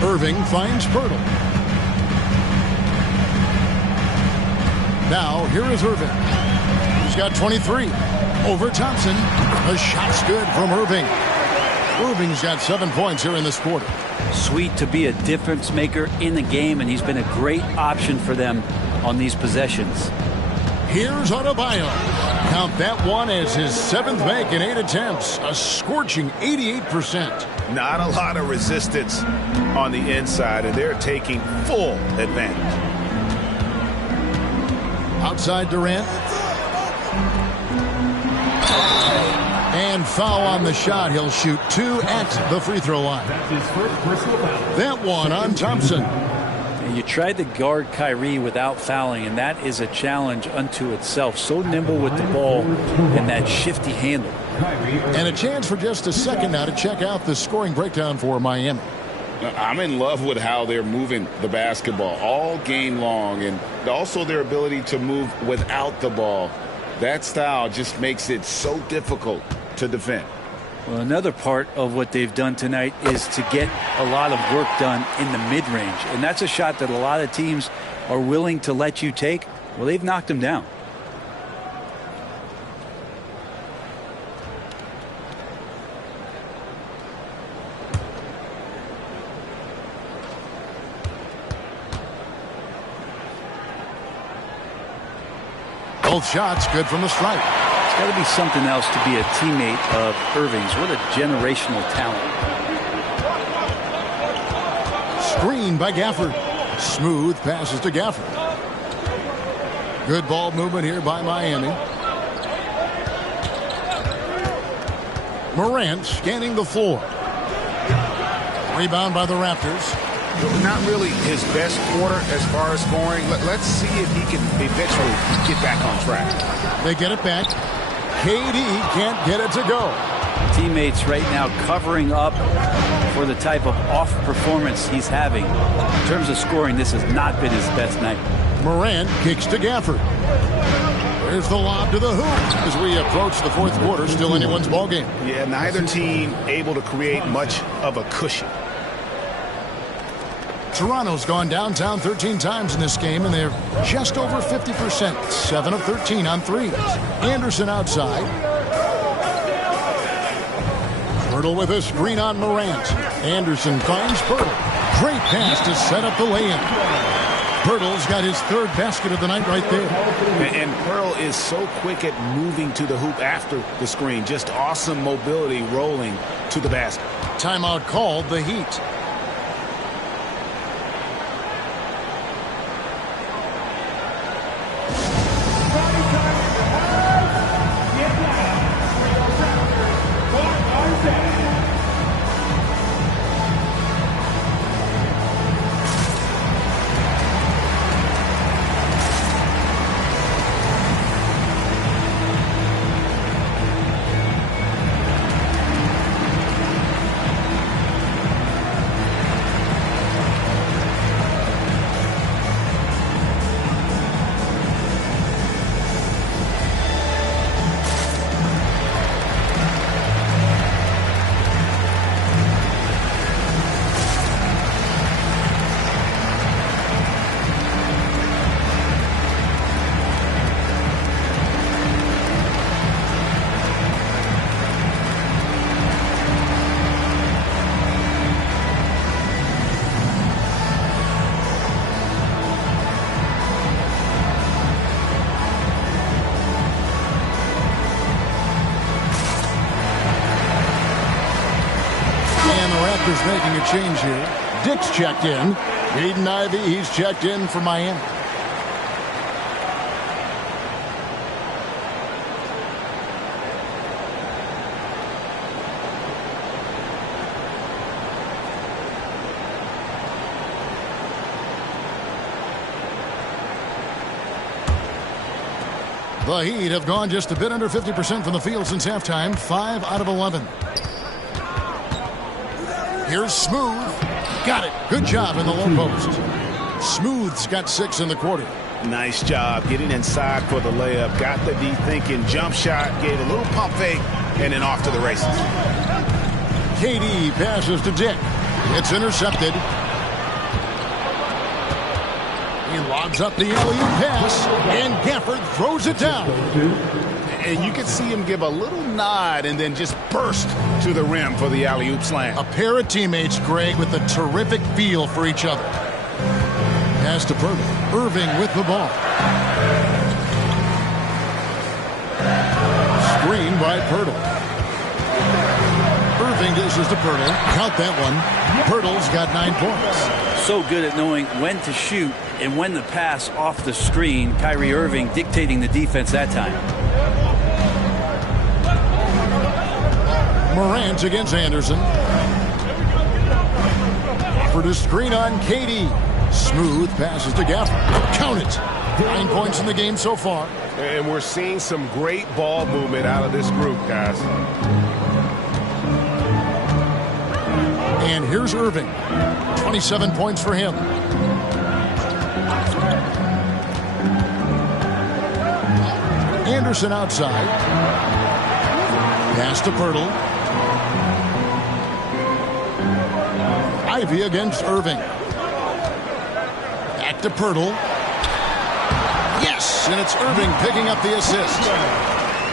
Irving finds Pirtle. Now, here is Irving. He's got 23. Over Thompson. The shot's good from Irving. Irving's got 7 points here in this quarter. Sweet to be a difference maker in the game, and he's been a great option for them on these possessions. Here's Adebayo. Count that one as his 7th make in 8 attempts. A scorching 88%. Not a lot of resistance on the inside, and they're taking full advantage. Outside Durant. And foul on the shot. He'll shoot 2 at the free throw line. That's his first personal foul. That one on Thompson. And you tried to guard Kyrie without fouling, and that is a challenge unto itself. So nimble with the ball and that shifty handle. And a chance for just a second now to check out the scoring breakdown for Miami. I'm in love with how they're moving the basketball all game long, and also their ability to move without the ball. That style just makes it so difficult to defend. Well, another part of what they've done tonight is to get a lot of work done in the mid-range. And that's a shot that a lot of teams are willing to let you take. Well, they've knocked them down. Both shots good from the stripe. It's got to be something else to be a teammate of Irving's. What a generational talent. Screen by Gafford. Smooth passes to Gafford. Good ball movement here by Miami. Morant scanning the floor. Rebound by the Raptors. Not really his best quarter as far as scoring. Let's see if he can eventually get back on track. They get it back. KD can't get it to go. Teammates right now covering up for the type of off performance he's having. In terms of scoring, this has not been his best night. Morant kicks to Gafford. There's the lob to the hoop as we approach the fourth quarter. Still anyone's ball game. Yeah, neither team able to create much of a cushion. Toronto's gone downtown 13 times in this game, and they're just over 50%. 7 of 13 on threes. Anderson outside. Pirtle with a screen on Morant. Anderson finds Pirtle. Great pass to set up the lay-in. Pirtle's got his third basket of the night right there. And Pearl is so quick at moving to the hoop after the screen. Just awesome mobility rolling to the basket. Timeout called, the Heat. Making a change here. Dick's checked in. Aiden Ivey, he's checked in for Miami. The Heat have gone just a bit under 50% from the field since halftime. 5 out of 11. Here's Smooth. Got it. Good job in the low post. Smooth's got 6 in the quarter. Nice job getting inside for the layup. Got the D thinking. Jump shot. Gave a little pump fake. And then off to the races. KD passes to Dick. It's intercepted. He lobs up the alley-oop pass. And Gafford throws it down. And you can see him give a little nod and then just burst to the rim for the alley-oop slam. A pair of teammates, Greg, with a terrific feel for each other. Pass to Pirtle. Irving with the ball. Screen by Pirtle. Irving dishes to Pirtle. Count that one. Pirtle's got 9 points. so good at knowing when to shoot and when to pass off the screen. Kyrie Irving dictating the defense that time. Morant against Anderson. Offered a screen on KD. Smooth passes to Gafford. Count it. 9 points in the game so far. And we're seeing some great ball movement out of this group, guys. And here's Irving. 27 points for him. Anderson outside. Pass to Pirtle. Ivy against Irving. Back to Pirtle. Yes, and it's Irving picking up the assist.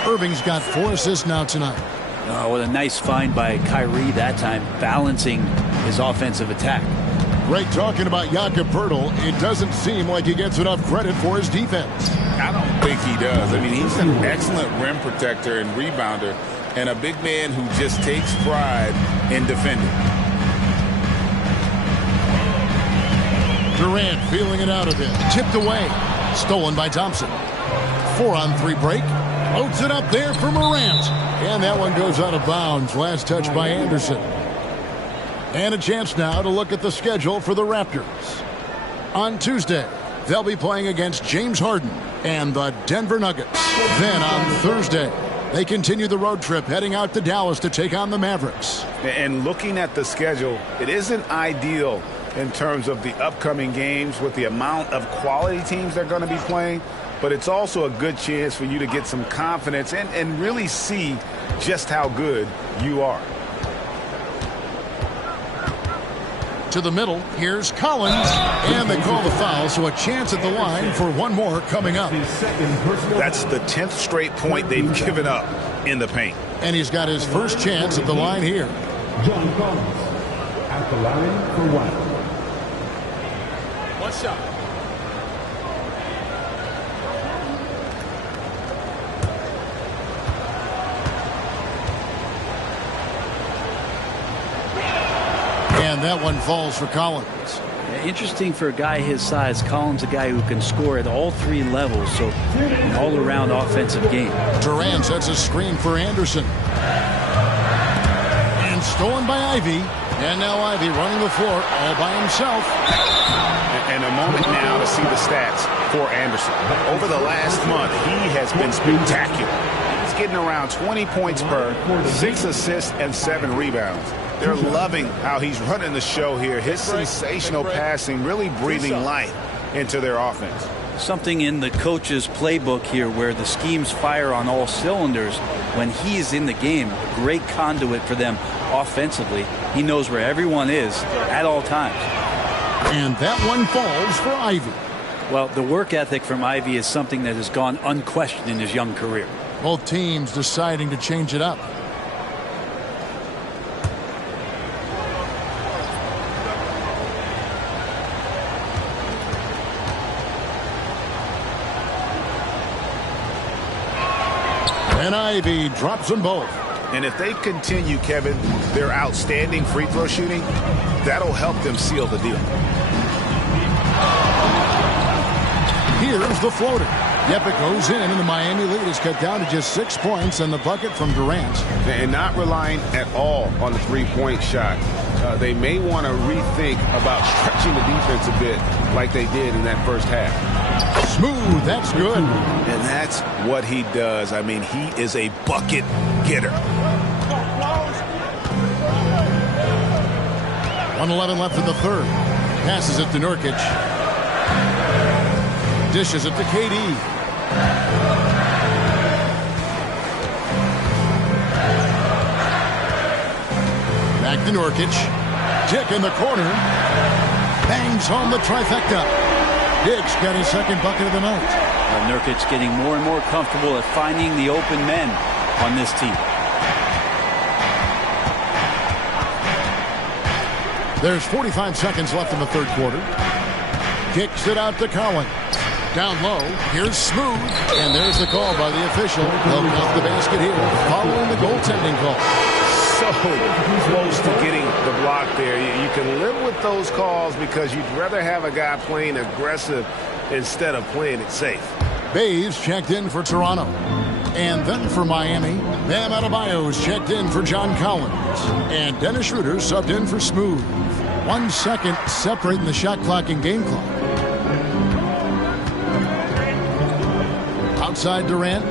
Irving's got 4 assists now tonight. Oh, what a nice find by Kyrie that time, balancing his offensive attack. Great talking about Jakob Pirtle. It doesn't seem like he gets enough credit for his defense. I don't think he does. I mean, he's an excellent rim protector and rebounder, and a big man who just takes pride in defending. Durant feeling it out a bit. Tipped away. Stolen by Thompson. 4-on-3 break. Floats it up there for Morant. And that one goes out of bounds. Last touch by Anderson. And a chance now to look at the schedule for the Raptors. On Tuesday, they'll be playing against James Harden and the Denver Nuggets. Then on Thursday, they continue the road trip heading out to Dallas to take on the Mavericks. And looking at the schedule, it isn't ideal in terms of the upcoming games with the amount of quality teams they're going to be playing, but it's also a good chance for you to get some confidence and really see just how good you are. To the middle, here's Collins, and they call the foul, so a chance at the line for one more coming up. That's the 10th straight point they've given up in the paint. And he's got his first chance at the line here. John Collins at the line for one. One shot. And that one falls for Collins. Yeah, interesting for a guy his size. Collins, a guy who can score at all 3 levels, so an all-around offensive game. Durant sets a screen for Anderson. And stolen by Ivy. And now Ivy running the floor all by himself. And a moment now to see the stats for Anderson. Over the last month, he has been spectacular. He's getting around 20 points per, 6 assists, and 7 rebounds. They're loving how he's running the show here. His sensational passing really breathing life into their offense. Something in the coach's playbook here where the schemes fire on all cylinders. When he is in the game, a great conduit for them offensively. He knows where everyone is at all times. And that one falls for Ivy. Well, the work ethic from Ivy is something that has gone unquestioned in his young career. Both teams deciding to change it up. And Ivy drops them both. And if they continue, Kevin, their outstanding free throw shooting, that'll help them seal the deal. Here's the floater. Yep, it goes in, and the Miami lead is cut down to just 6 points, and the bucket from Durant. And not relying at all on the three-point shot. They may want to rethink about stretching the defense a bit like they did in that first half. Smooth, that's good. And that's what he does. I mean, he is a bucket getter. 1:11 left in the third. Passes it to Nurkic. Dishes it to KD. Back to Nurkic. Dick in the corner. Bangs home the trifecta. Dick's got his second bucket of the night. Nurkic getting more and more comfortable at finding the open men on this team. There's 45 seconds left in the third quarter. Kicks it out to Collins. Down low, here's Smooth, and there's the call by the official. They'll count the basket here, following the goaltending call. So so close to getting the block there. You can live with those calls because you'd rather have a guy playing aggressive instead of playing it safe. Bayes checked in for Toronto. And then for Miami, Bam Adebayo's checked in for John Collins. And Dennis Schroeder subbed in for Smooth. 1 second separating the shot clock and game clock. Outside Durant.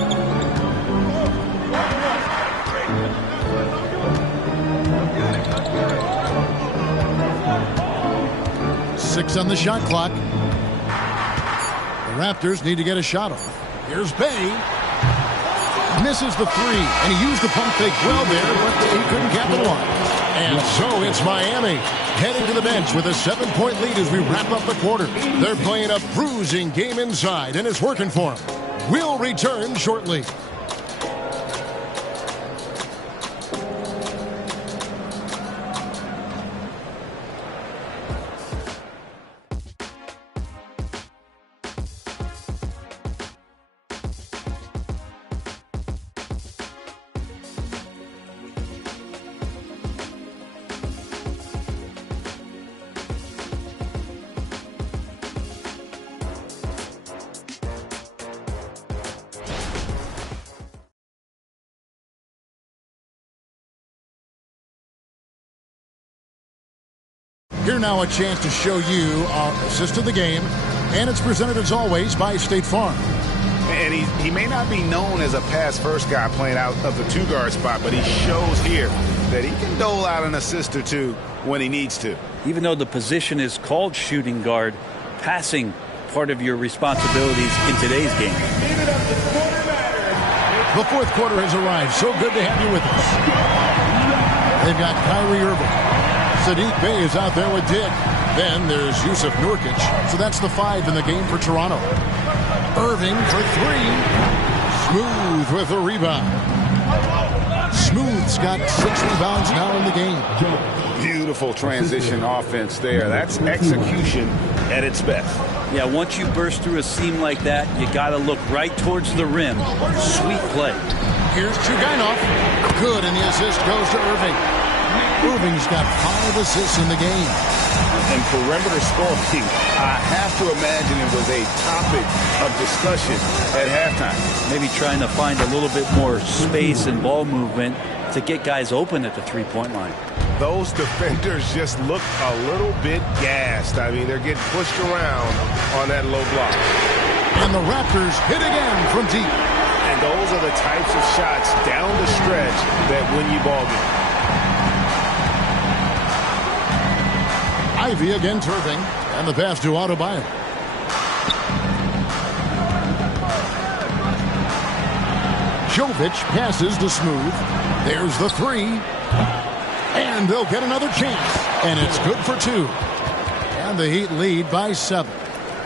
Six on the shot clock. The Raptors need to get a shot off. Here's Bay. Misses the three, and he used the pump fake well there, but he couldn't capitalize. And so it's Miami heading to the bench with a 7-point lead as we wrap up the quarter. They're playing a bruising game inside, and it's working for them. We'll return shortly. Here now a chance to show you our assist of the game, and it's presented as always by State Farm. And he may not be known as a pass-first guy playing out of the two-guard spot, but he shows here that he can dole out an assist or two when he needs to. Even though the position is called shooting guard, passing part of your responsibilities in today's game. The fourth quarter has arrived. So good to have you with us. They've got Kyrie Irving. Saddiq Bey is out there with Dick. Then there's Yusuf Nurkic. So that's the 5 in the game for Toronto. Irving for 3. Smooth with a rebound. Smooth's got 6 rebounds now in the game. Beautiful transition offense there. That's execution at its best. Yeah, once you burst through a seam like that, you got to look right towards the rim. Sweet play. Here's Chugainov. Good, and the assist goes to Irving. Irving's got 5 assists in the game. And perimeter scoring, I have to imagine it was a topic of discussion at halftime. Maybe trying to find a little bit more space and ball movement to get guys open at the three-point line. Those defenders just look a little bit gassed. I mean, they're getting pushed around on that low block. And the Raptors hit again from deep. And those are the types of shots down the stretch that win you ball games. Ivy against Irving, and the pass to Adebayo. Jovic passes to Smooth. There's the 3. And they'll get another chance. And it's good for 2. And the Heat lead by 7.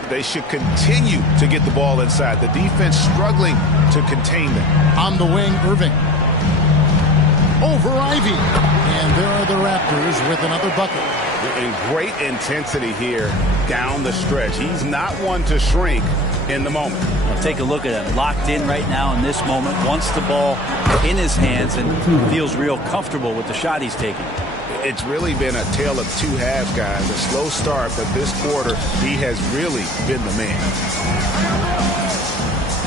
They should continue to get the ball inside. The defense struggling to contain them. On the wing, Irving. Over Ivy. And there are the Raptors with another bucket. And great intensity here down the stretch. He's not one to shrink in the moment. Now take a look at him. Locked in right now in this moment. Wants the ball in his hands and feels real comfortable with the shot he's taking. It's really been a tale of 2 halves, guys. A slow start, but this quarter, he has really been the man.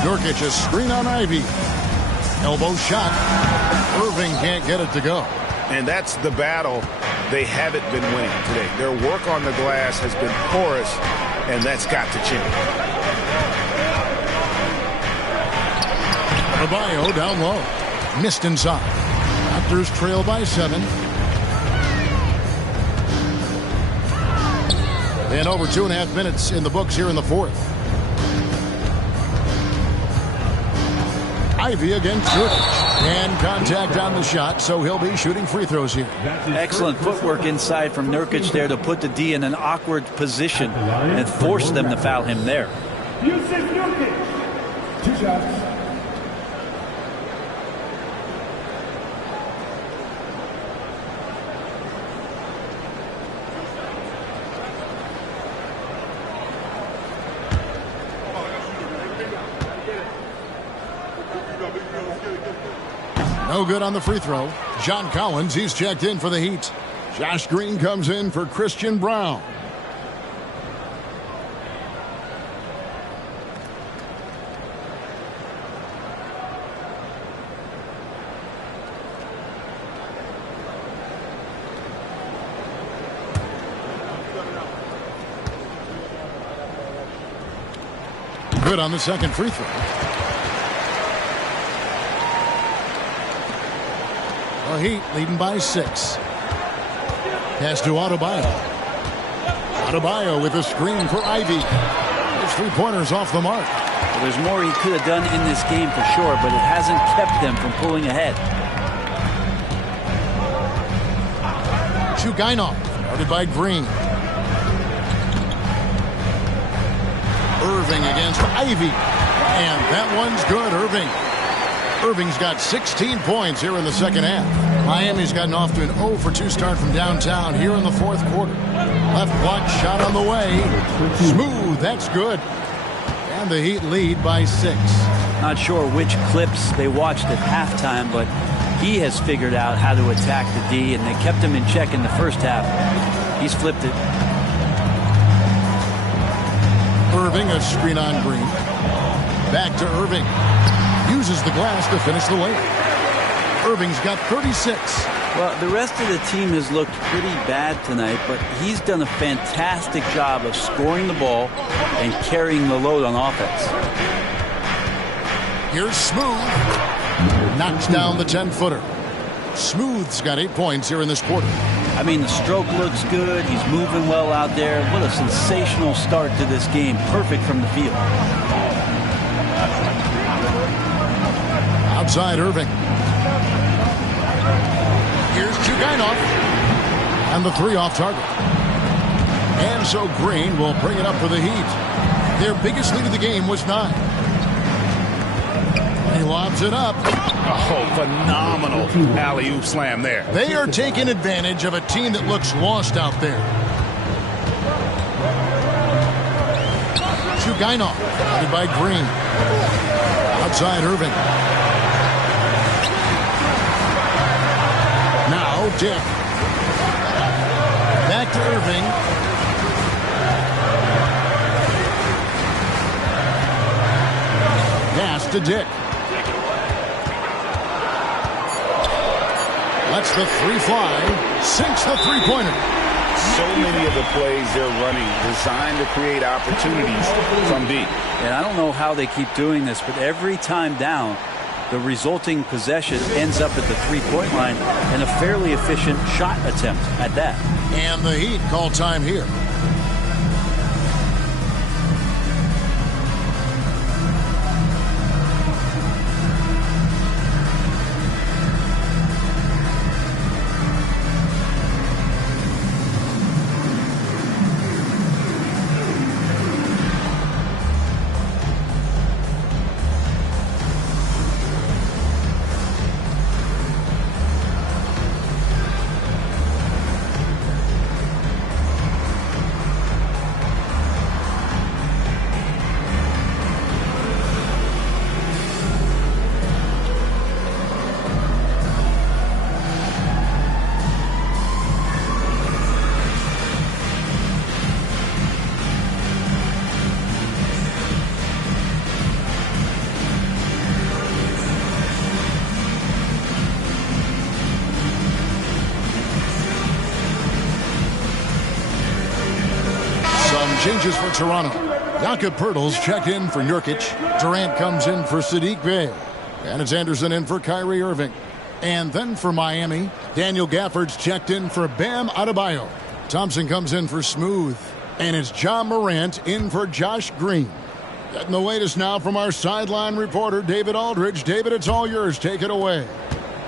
Nurkic, a screen on Ivy. Elbow shot. Irving can't get it to go. And that's the battle they haven't been winning today. Their work on the glass has been porous, and that's got to change. Adebayo down low. Missed inside. Raptors trail by 7. And over 2.5 minutes in the books here in the fourth. Ivy against Nurkic. And contact on the shot, so he'll be shooting free throws here. Excellent footwork inside from Nurkic there to put the D in an awkward position and force them to foul him there. Yusuf Nurkic. 2 shots. No good on the free throw. John Collins, he's checked in for the Heat. Josh Green comes in for Christian Brown. Good on the second free throw. The Heat leading by 6. Pass to Adebayo. Adebayo with a screen for Ivy. His three-pointers off the mark. Well, there's more he could have done in this game for sure, but it hasn't kept them from pulling ahead. Chugainov, guarded by Green. Irving against Ivy. And that one's good, Irving. Irving's got 16 points here in the second half. Miami's gotten off to an 0-for-2 start from downtown here in the fourth quarter. Left block shot on the way. Smooth, that's good. And the Heat lead by 6. Not sure which clips they watched at halftime, but he has figured out how to attack the D, and they kept him in check in the first half. He's flipped it. Irving, a screen on Green. Back to Irving. Uses the glass to finish the layup. Irving's got 36. Well, the rest of the team has looked pretty bad tonight, but he's done a fantastic job of scoring the ball and carrying the load on offense. Here's Smooth. Knocks down the 10-footer. Smooth's got 8 points here in this quarter. I mean, the stroke looks good. He's moving well out there. What a sensational start to this game. Perfect from the field. Outside Irving. Here's Chugainov. And the 3 off target. And so Green will bring it up for the Heat. Their biggest lead of the game was 9. He lobs it up. Oh, phenomenal alley-oop slam there. They are taking advantage of a team that looks lost out there. Chugainov, guarded by Green. Outside Irving. Now Dick. Back to Irving. Pass to Dick. Lets the 3 fly. Sinks the three-pointer. So many of the plays they're running designed to create opportunities from deep. And I don't know how they keep doing this, but every time down, the resulting possession ends up at the three-point line and a fairly efficient shot attempt at that. And the Heat call time here. Changes for Toronto. Jakob Poeltl's checked in for Nurkic. Durant comes in for Sadiq Bey. And it's Anderson in for Kyrie Irving. And then for Miami, Daniel Gafford's checked in for Bam Adebayo. Thompson comes in for Smooth. And it's John Morant in for Josh Green. Getting the latest now from our sideline reporter, David Aldridge. David, it's all yours. Take it away.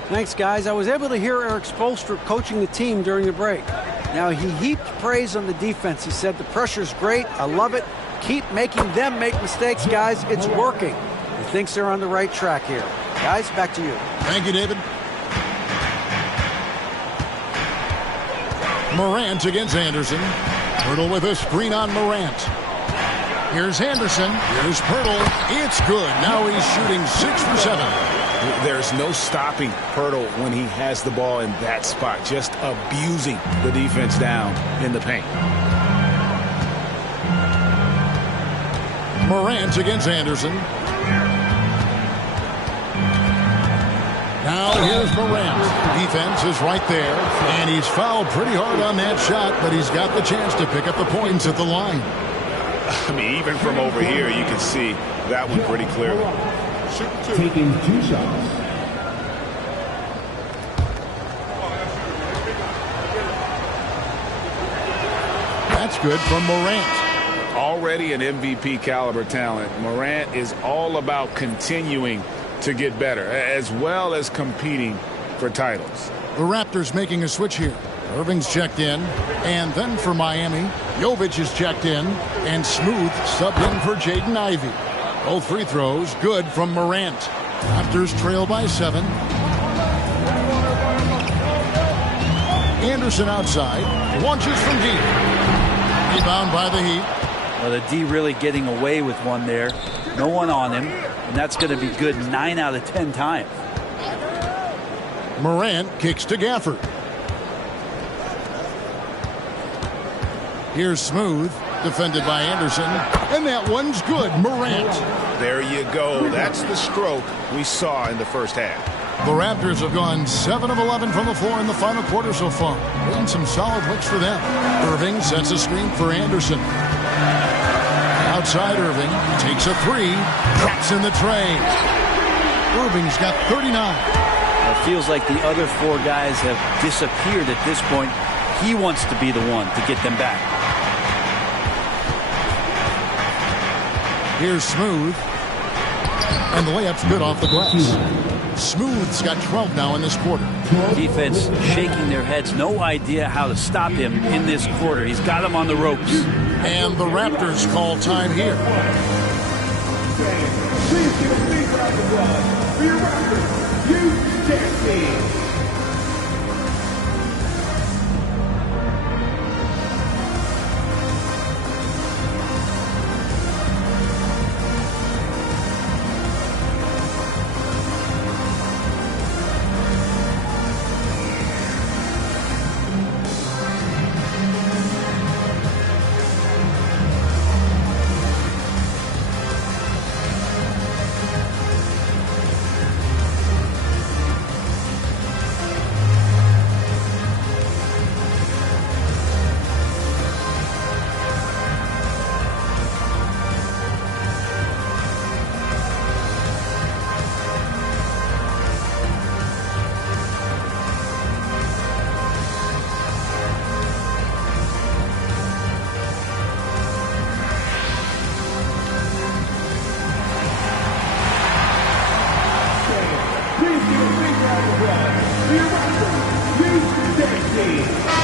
Thanks, guys. I was able to hear Eric Spoelstra coaching the team during the break. Now, he heaped praise on the defense. He said, the pressure's great. I love it. Keep making them make mistakes, guys. It's working. He thinks they're on the right track here. Guys, back to you. Thank you, David. Morant against Anderson. Poeltl with a screen on Morant. Here's Anderson. Here's Poeltl. It's good. Now he's shooting 6 for 7. There's no stopping Pirtle when he has the ball in that spot, just abusing the defense down in the paint. Morant against Anderson. Now here's Morant. Defense is right there, and he's fouled pretty hard on that shot, but he's got the chance to pick up the points at the line. I mean, even from over here, you can see that one pretty clearly. Taking 2 shots. That's good from Morant. Already an MVP caliber talent, Morant is all about continuing to get better, as well as competing for titles. The Raptors making a switch here. Irving's checked in, and then for Miami, Jovic is checked in, and Smooth subbed in for Jaden Ivey. Both free throws good from Morant. Raptors trail by 7. Anderson outside, launches from deep. Rebound by the Heat. Well, the D really getting away with one there. No one on him, and that's going to be good 9 out of 10 times. Morant kicks to Gafford. Here's Smooth, defended by Anderson, and that one's good. Morant. There you go. That's the stroke we saw in the first half. The Raptors have gone 7 of 11 from the floor in the final quarter so far. And some solid looks for them. Irving sets a screen for Anderson. Outside Irving, takes a 3, drops in the tray. Irving's got 39. It feels like the other 4 guys have disappeared at this point. He wants to be the one to get them back. Here's Smooth. And the layup's good off the glass. Smooth's got 12 now in this quarter. Defense shaking their heads. No idea how to stop him in this quarter. He's got him on the ropes. And the Raptors call time here. Please give a big round of applause for your Raptors Youth Tech Team.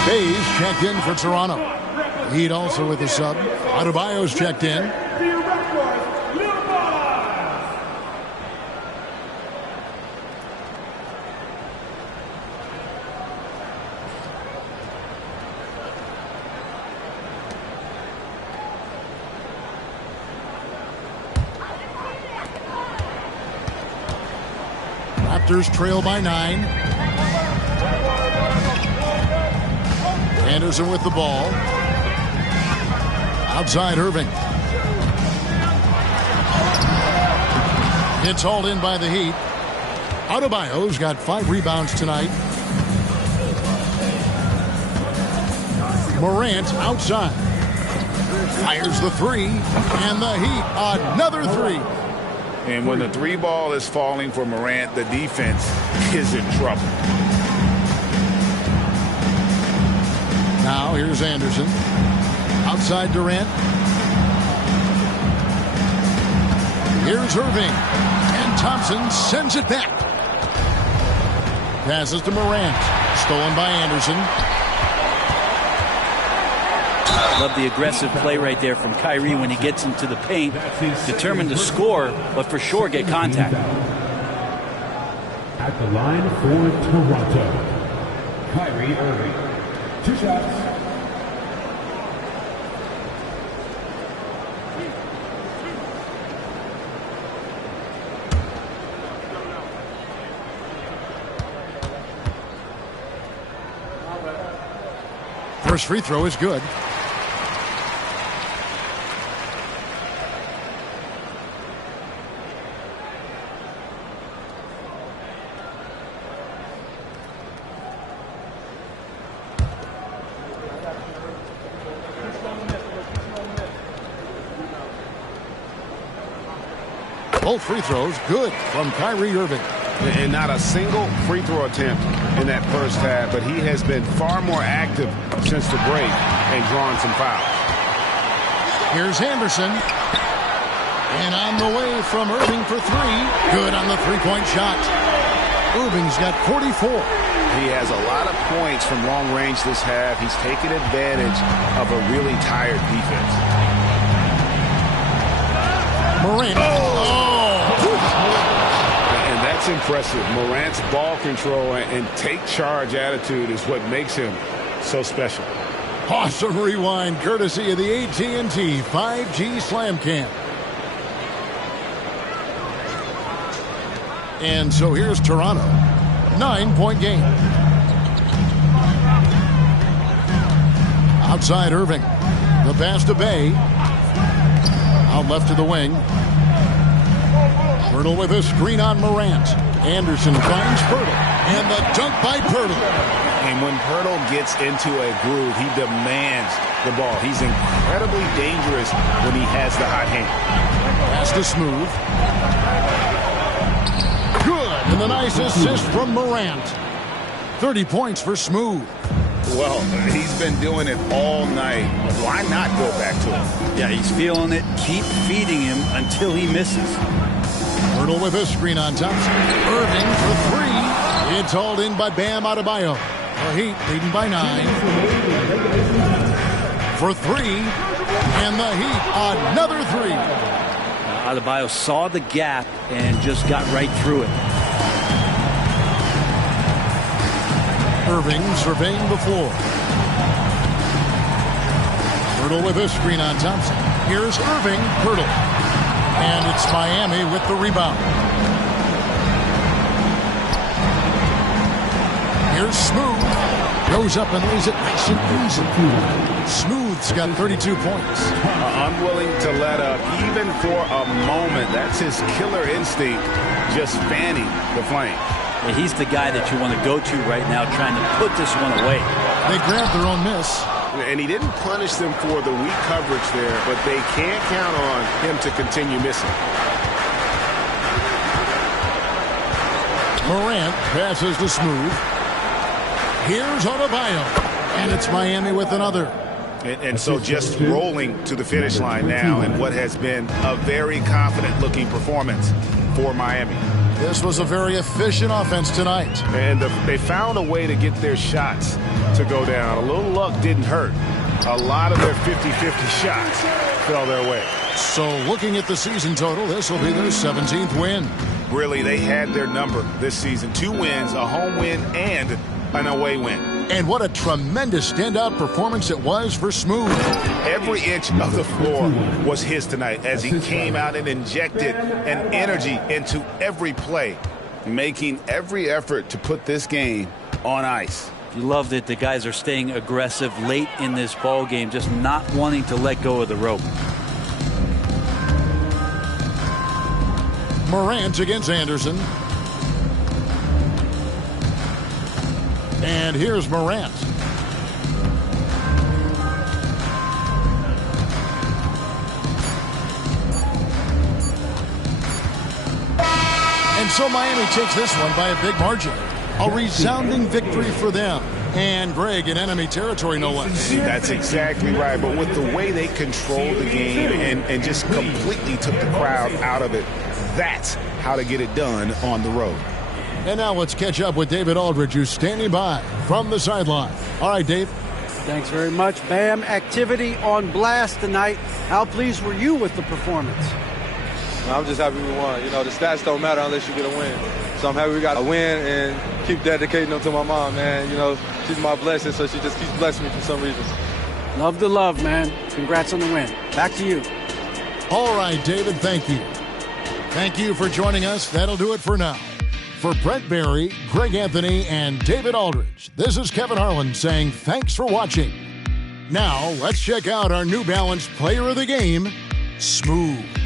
Hayes checked in for Toronto. Heat also with a sub. Adebayo's checked in. Raptors trail by 9. Anderson with the ball. Outside Irving. It's hauled in by the Heat. Adebayo's got 5 rebounds tonight. Morant outside. Fires the 3. And the Heat another 3. And when the 3 ball is falling for Morant, the defense is in trouble. Now here's Anderson. Outside Durant. Here's Irving. And Thompson sends it back. Passes to Morant. Stolen by Anderson. Love the aggressive play right there from Kyrie when he gets into the paint. Determined to score, but for sure get contact. At the line for Toronto, Kyrie Irving. 2 shots. First free throw is good. Both free throws good from Kyrie Irving. And not a single free throw attempt in that first half, but he has been far more active since the break and drawn some fouls. Here's Anderson. And on the way from Irving for three. Good on the three-point shot. Irving's got 44. He has a lot of points from long range this half. He's taken advantage of a really tired defense. Morant. And that's impressive. Morant's ball control and take charge attitude is what makes him so special. Awesome rewind courtesy of the AT&T 5G Slam Cam. And so here's Toronto. 9-point game. Outside Irving. The pass to Bay. Out left to the wing. Pirtle with a screen on Morant. Anderson finds Pirtle. And the dunk by Pirtle. And when Pirtle gets into a groove, he demands the ball. He's incredibly dangerous when he has the hot hand. Pass to Smooth. Good. And the nice assist from Morant. 30 points for Smooth. Well, he's been doing it all night. Why not go back to him? Yeah, he's feeling it. Keep feeding him until he misses. Pirtle with a screen on Thompson. Irving for three. It's hauled in by Bam Adebayo. The Heat leading by 9. For three. And the Heat another three. Adebayo saw the gap and just got right through it. Irving surveying the floor. Pirtle with a screen on Thompson. Here's Irving. Pirtle. And it's Miami with the rebound. Here's Smooth. Goes up and lays it nice and easy. Smooth's got 32 points. Unwilling to let up even for a moment. That's his killer instinct, just fanning the flame. Yeah, he's the guy that you want to go to right now, trying to put this one away. They grabbed their own miss. And he didn't punish them for the weak coverage there, but they can't count on him to continue missing. Morant passes to Smooth. Here's Adebayo. And it's Miami with another. And so just rolling to the finish line now in what has been a very confident-looking performance for Miami. This was a very efficient offense tonight. And they found a way to get their shots to go down. A little luck didn't hurt. A lot of their 50-50 shots fell their way. So looking at the season total, this will be their 17th win. Really, they had their number this season. 2 wins, a home win, and an away win. And what a tremendous standout performance it was for Smooth. Every inch of the floor was his tonight as he came out and injected an energy into every play, making every effort to put this game on ice. You love that the guys are staying aggressive late in this ball game, just not wanting to let go of the rope. Morant against Anderson. And here's Morant. And so Miami takes this one by a big margin. A resounding victory for them. And Greg in enemy territory, no less. That's exactly right. But with the way they controlled the game and just completely took the crowd out of it, that's how to get it done on the road. And now let's catch up with David Aldridge, who's standing by from the sideline. All right, Dave. Thanks very much, Bam. Activity on blast tonight. How pleased were you with the performance? I'm just happy we won. You know, the stats don't matter unless you get a win. So I'm happy we got a win and keep dedicating them to my mom, man. You know, she's my blessing, so she just keeps blessing me for some reason. Love the love, man. Congrats on the win. Back to you. All right, David, thank you. Thank you for joining us. That'll do it for now. For Brent Barry, Greg Anthony, and David Aldridge, this is Kevin Harlan saying thanks for watching. Now, let's check out our New Balance player of the game, Smooth.